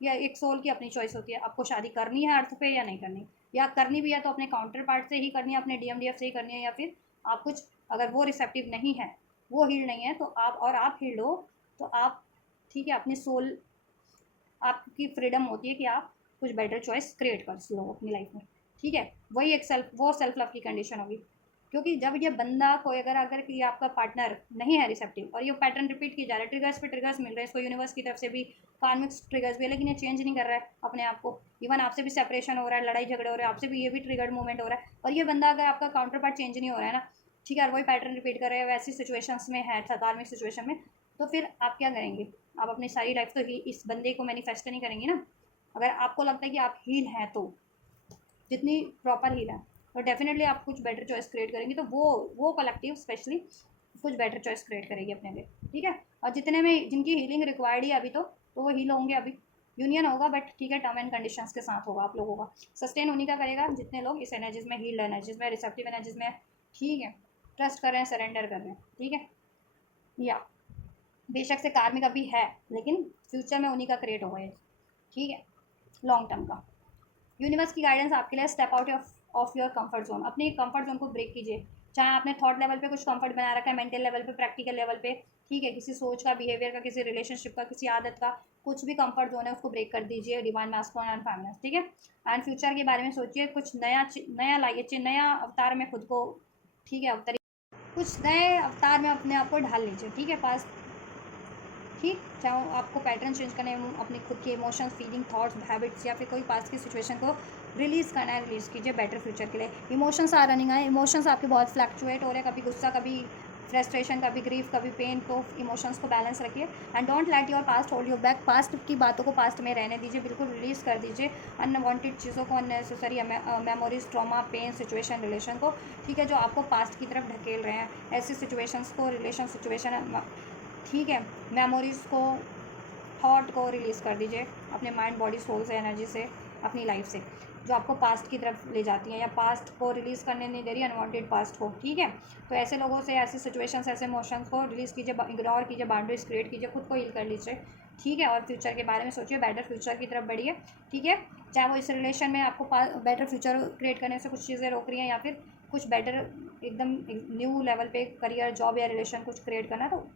या एक सोल की अपनी चॉइस होती है, आपको शादी करनी है अर्थ पे या नहीं करनी, या करनी भी है तो अपने काउंटर पार्ट से ही करनी है, अपने DMDF से ही करनी है, या फिर आप कुछ अगर वो रिसेप्टिव नहीं है, वो हील नहीं है तो आप, और आप हील्ड हो तो आप, ठीक है, अपनी सोल, आपकी फ्रीडम होती है कि आप कुछ बेटर चॉइस क्रिएट कर लो अपनी लाइफ में। ठीक है, वही एक सेल्फ लव की कंडीशन होगी। क्योंकि जब ये बंदा कोई अगर अगर कि आपका पार्टनर नहीं है रिसेप्टिव और ये पैटर्न रिपीट की जा रहा है, ट्रिगर्स पे ट्रिगर्स मिल रहे हैं इसको यूनिवर्स की तरफ से भी, कार्मिक ट्रिगर्स भी है, लेकिन ये चेंज नहीं कर रहा है अपने आप को। इवन आपसे भी सेपरेशन हो रहा है, लड़ाई झगड़े हो रहे हैं, आपसे भी ये भी ट्रिगर्ड मूवमेंट हो रहा है, और ये बंदा अगर आपका काउंटर पार्ट चेंज नहीं हो रहा है ना, ठीक है, और वही पैटर्न रिपीट कर रहे हैं वैसी सिचुएशंस में है, कार्मिक सिचुएशन में, तो फिर आप क्या करेंगे? आप अपनी सारी लाइफ तो ही इस बंदे को मैनिफेस्ट नहीं करेंगे ना। अगर आपको लगता है कि आप हील हैं, तो जितनी प्रॉपर हील है, तो डेफिनेटली आप कुछ बेटर चॉइस क्रिएट करेंगे, तो वो कलेक्टिव स्पेशली कुछ बेटर चॉइस क्रिएट करेगी अपने लिए। ठीक है, और जितने में जिनकी हीलिंग रिक्वायर्ड है अभी, तो वो हील होंगे अभी। यूनियन होगा बट ठीक है, टर्म एंड कंडीशंस के साथ होगा आप लोगों का। सस्टेन उन्हीं का करेगा जितने लोग इस एनर्जीज में, हील्ड एनर्जीज में, रिसेप्टिव एनर्जीज में, ठीक है, ट्रस्ट कर रहे हैं, सरेंडर कर रहे हैं। ठीक है, या बेशक से कार्मिक अभी है, लेकिन फ्यूचर में उन्हीं का क्रिएट होगा ये। ठीक है, लॉन्ग टर्म का। यूनिवर्स की गाइडेंस आपके लिए, step out of your comfort zone, अपनी कंफर्ट जोन को ब्रेक कीजिए। चाहे आपने थॉट लेवल पे कुछ कंफर्ट बना रखा है, मेंटल लेवल पे, प्रैक्टिकल लेवल पे, ठीक है, किसी सोच का, बिहेवियर का, किसी रिलेशनशिप का, किसी आदत का, कुछ भी कंफर्ट जोन है उसको ब्रेक कर दीजिए, डिवाइन मास्कुलिन एंड फेमिनिन। ठीक है, एंड फ्यूचर के बारे में सोचिए, कुछ नया नया लाइए, नया अवतार में खुद को, ठीक है, अवतरित, कुछ नए अवतार में अपने आप को ढाल लीजिए। ठीक है, पास, ठीक, चाहे आपको पैटर्न चेंज करने, अपने खुद के इमोशंस, फीलिंग, थॉट्स, हैबिट्स, या फिर कोई पास्ट की सिचुएशन को रिलीज़ करना है, रिलीज़ कीजिए बेटर फ्यूचर के लिए। इमोशंस आ रनिंग आए, इमोशंस आपके बहुत फ्लैक्चुएट हो रहे हैं, कभी गुस्सा, कभी फ्रस्ट्रेशन, कभी ग्रीफ, कभी पेन, तो इमोशंस को बैलेंस रखिए and don't let your past hold you back. Past की बातों को पास्ट में रहने दीजिए, बिल्कुल रिलीज़ कर दीजिए अनवांटेड चीज़ों को, unnecessary memories, trauma, pain, situation, relation को, ठीक है, जो आपको पास्ट की तरफ ढकेल रहे हैं, ऐसी सिचुएशंस को, रिलेशन सिचुएशन, ठीक है, मेमोरीज़ को, थॉट को रिलीज़ कर दीजिए अपने माइंड, बॉडी, सोल से, एनर्जी से, अपनी लाइफ से, जो आपको पास्ट की तरफ ले जाती हैं या पास्ट को रिलीज़ करने नहीं दे रही, अनवांटेड पास्ट को। ठीक है, तो ऐसे लोगों से, ऐसी सिचुएशंस, ऐसे इमोशंस को रिलीज़ कीजिए, इग्नोर कीजिए, बाउंड्रीज क्रिएट कीजिए, खुद को हील कर लीजिए। ठीक है, और फ्यूचर के बारे में सोचिए, बेटर फ्यूचर की तरफ बढ़िए। ठीक है, चाहे वो इस रिलेशन में आपको बेटर फ्यूचर क्रिएट करने से कुछ चीज़ें रोक रही हैं, या फिर कुछ बेटर एकदम न्यू लेवल पे करियर, जॉब या रिलेशन कुछ क्रिएट करना है, तो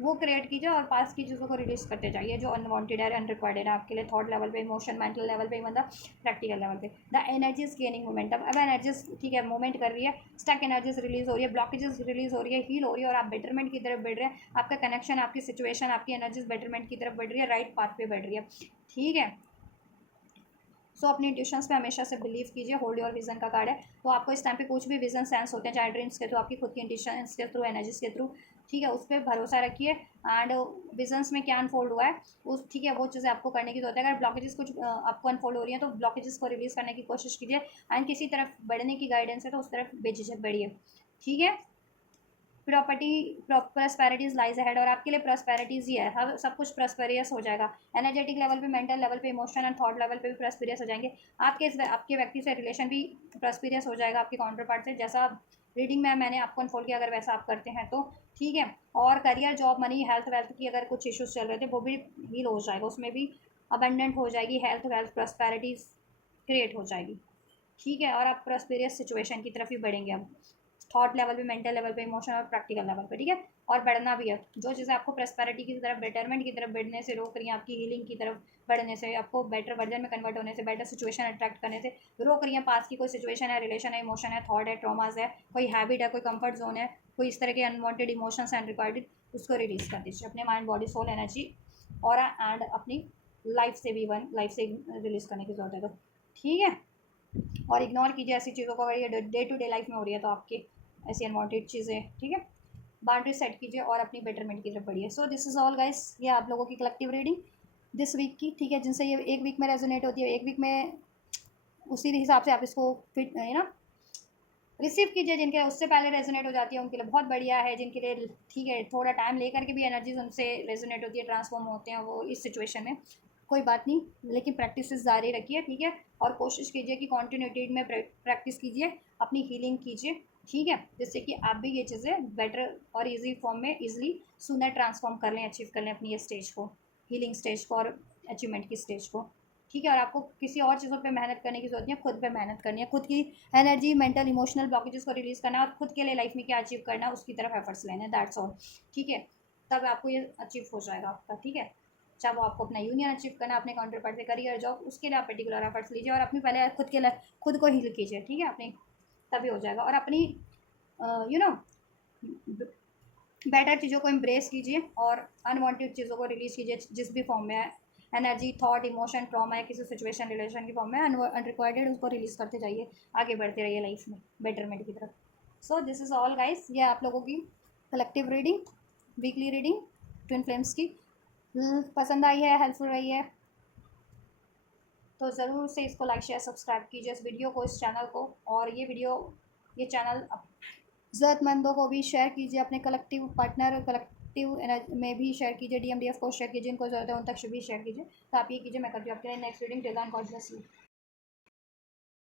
वो क्रिएट कीजिए और पास की चीज़ों को रिलीज़ करते जाइए जो अनवांटेड है, अनरिक्वायर्ड है आपके लिए, थॉट लेवल पे, इमोशन, मेंटल लेवल पे, मतलब प्रैक्टिकल लेवल पे। द एनर्जीज गेनिंग मोमेंटम, अब एनर्जीज, ठीक है, मूवमेंट कर रही है, स्टक एनर्जीज रिलीज हो रही है, ब्लॉकेजेस रिलीज हो रही है, हील हो रही है, और आप बेटरमेंट की तरफ बढ़ रहे हैं। आपका कनेक्शन, आपकी सिचुएशन, आपकी एनर्जीज बेटरमेंट की तरफ बढ़ रही है, राइट पाथ पे बढ़ रही है। ठीक है, सो अपनी इंट्यूशंस पे हमेशा से बिलीव कीजिए। होल्ड योर विजन का कार्ड है, तो आपको इस टाइम पे कुछ भी विजन सेंस होते हैं, चाहे ड्रीम्स के थ्रू, आपकी खुद की इंट्यूशंस के थ्रू, एनर्जीज के थ्रू, ठीक है, उस पर भरोसा रखिए एंड विजन्स में क्या अनफोल्ड हुआ है उस, ठीक है, वो चीज़ें आपको करने की जरूरत है। अगर ब्लॉकेजेस कुछ आपको अनफोल्ड हो रही है तो ब्लॉकेजेस को रिलीज़ करने की कोशिश कीजिए एंड किसी तरफ बढ़ने की गाइडेंस है तो उस तरफ बेझिझक बढ़िए। ठीक है, प्रॉपर्टी, प्रॉस्पेरिटीज लाइज अहेड, और आपके लिए प्रॉस्पेरिटीज ही है, हर सब कुछ प्रॉस्पेरियस हो जाएगा। एनर्जेटिक लेवल पे, मेंटल लेवल पे, इमोशनल एंड थॉट लेवल पे भी प्रॉस्पेरियस हो जाएंगे। आपके व्यक्ति से रिलेशन भी प्रॉस्पेरियस हो जाएगा आपके काउंटर पार्ट से, जैसा रीडिंग में मैंने आपको अनफोल्ड किया, अगर वैसा आप करते हैं तो। ठीक है, और career, job, money, health, wealth की अगर कुछ इश्यूज चल रहे थे वो भी हील हो जाएगा, उसमें भी अबंडेंट हो जाएगी, हेल्थ, वेल्थ, प्रॉस्पेरिटीज क्रिएट हो जाएगी। ठीक है, और आप प्रॉस्पेरियस सिचुएशन की तरफ ही बढ़ेंगे अब, थॉट लेवल पे, मेंटल लेवल पे, इमोशनल और प्रैक्टिकल लेवल पे। ठीक है, और बढ़ना भी है। जो चीज़ें आपको प्रॉस्पेरिटी की तरफ, बेटरमेंट की तरफ बढ़ने से रोक रही हैं, आपकी हीलिंग की तरफ बढ़ने से, आपको बेटर वर्जन में कन्वर्ट होने से, बेटर सिचुएशन अट्रैक्ट करने से रोक रही हैं, पास की कोई सिचुएशन है, रिलेशन है, इमोशन है, थॉट है, ट्रॉमाज है, कोई हैबिट है, कोई कंफर्ट जोन है, कोई इस तरह के अनवांटेड इमोशंस एंड रिक्वायर्ड, उसको रिलीज कर दीजिए अपने माइंड, बॉडी, सोल, एनर्जी और एंड अपनी लाइफ से भी, लाइफ से रिलीज करने की जरूरत है। तो ठीक है, और इग्नोर कीजिए ऐसी चीज़ों को अगर ये डे टू डे लाइफ में हो रही है तो आपकी ऐसी अनवांटेड चीज़ें। ठीक है, बाउंड्री सेट कीजिए और अपनी बेटरमेंट की तरफ बढ़िए। So this is all guys, ये आप लोगों की कलेक्टिव रीडिंग दिस वीक की। ठीक है, जिनसे ये एक वीक में रेजोनेट होती है, एक वीक में उसी हिसाब से आप इसको फिट ना रिसीव कीजिए। जिनके उससे पहले रेजोनेट हो जाती है उनके लिए बहुत बढ़िया है, जिनके लिए ठीक है थोड़ा टाइम लेकर के भी एनर्जीज उनसे रेजोनेट होती है, ट्रांसफॉर्म होते हैं वो इस सिचुएशन में, कोई बात नहीं, लेकिन प्रैक्टिस जारी रखिए, ठीक है। और कोशिश कीजिए कि कॉन्टिन्यूटी में प्रैक्टिस कीजिए, अपनी हीलिंग कीजिए, ठीक है, जिससे कि आप भी ये चीज़ें बेटर और इजी फॉर्म में इजीली सूनर ट्रांसफॉर्म कर लें, अचीव कर लें अपनी ये स्टेज को, हीलिंग स्टेज को और अचीवमेंट की स्टेज को, ठीक है। और आपको किसी और चीज़ों पे मेहनत करने की ज़रूरत नहीं है, खुद पे मेहनत करनी है, खुद की एनर्जी, मेंटल, इमोशनल ब्लॉकेजेस को रिलीज़ करना है और खुद के लिए लाइफ में क्या अचीव करना है उसकी तरफ एफर्ट्स लेने हैं, दैट्स ऑल, ठीक है। तब आपको ये अचीव हो जाएगा आपका, ठीक है। चाहे वो आपको अपना यूनियन अचीव करना है, अपने काउंटर पार्ट से करियर जॉब, उसके लिए आप पर्टिकुलर एफर्ट्स लीजिए और अपनी पहले खुद के लिए खुद को हील कीजिए, ठीक है, अपनी, तभी हो जाएगा। और अपनी यू नो बेटर चीज़ों को एम्ब्रेस कीजिए और अनवांटेड चीज़ों को रिलीज़ कीजिए, जिस भी फॉर्म में है, एनर्जी, थॉट, इमोशन, ट्रॉमा है किसी सिचुएशन, रिलेशन की फॉर्म में अनरिक्वायर्ड, उसको रिलीज़ करते जाइए, आगे बढ़ते रहिए लाइफ में बेटरमेंट की तरफ। So this is all guys, ये आप लोगों की collective reading, weekly reading twin flames की। पसंद आई है, हेल्पफुल रही है तो ज़रूर से इसको लाइक शेयर सब्सक्राइब कीजिए इस वीडियो को, इस चैनल को, और ये चैनल ज़रूरतमंदों को भी शेयर कीजिए, अपने कलेक्टिव पार्टनर, कलेक्टिव में भी शेयर कीजिए, DMDF को शेयर कीजिए, जिनको ज़रूरत है उन तक भी शेयर कीजिए। तो आप ये कीजिए, मैं करती हूँ आपके लिए next reading. Till then God bless you.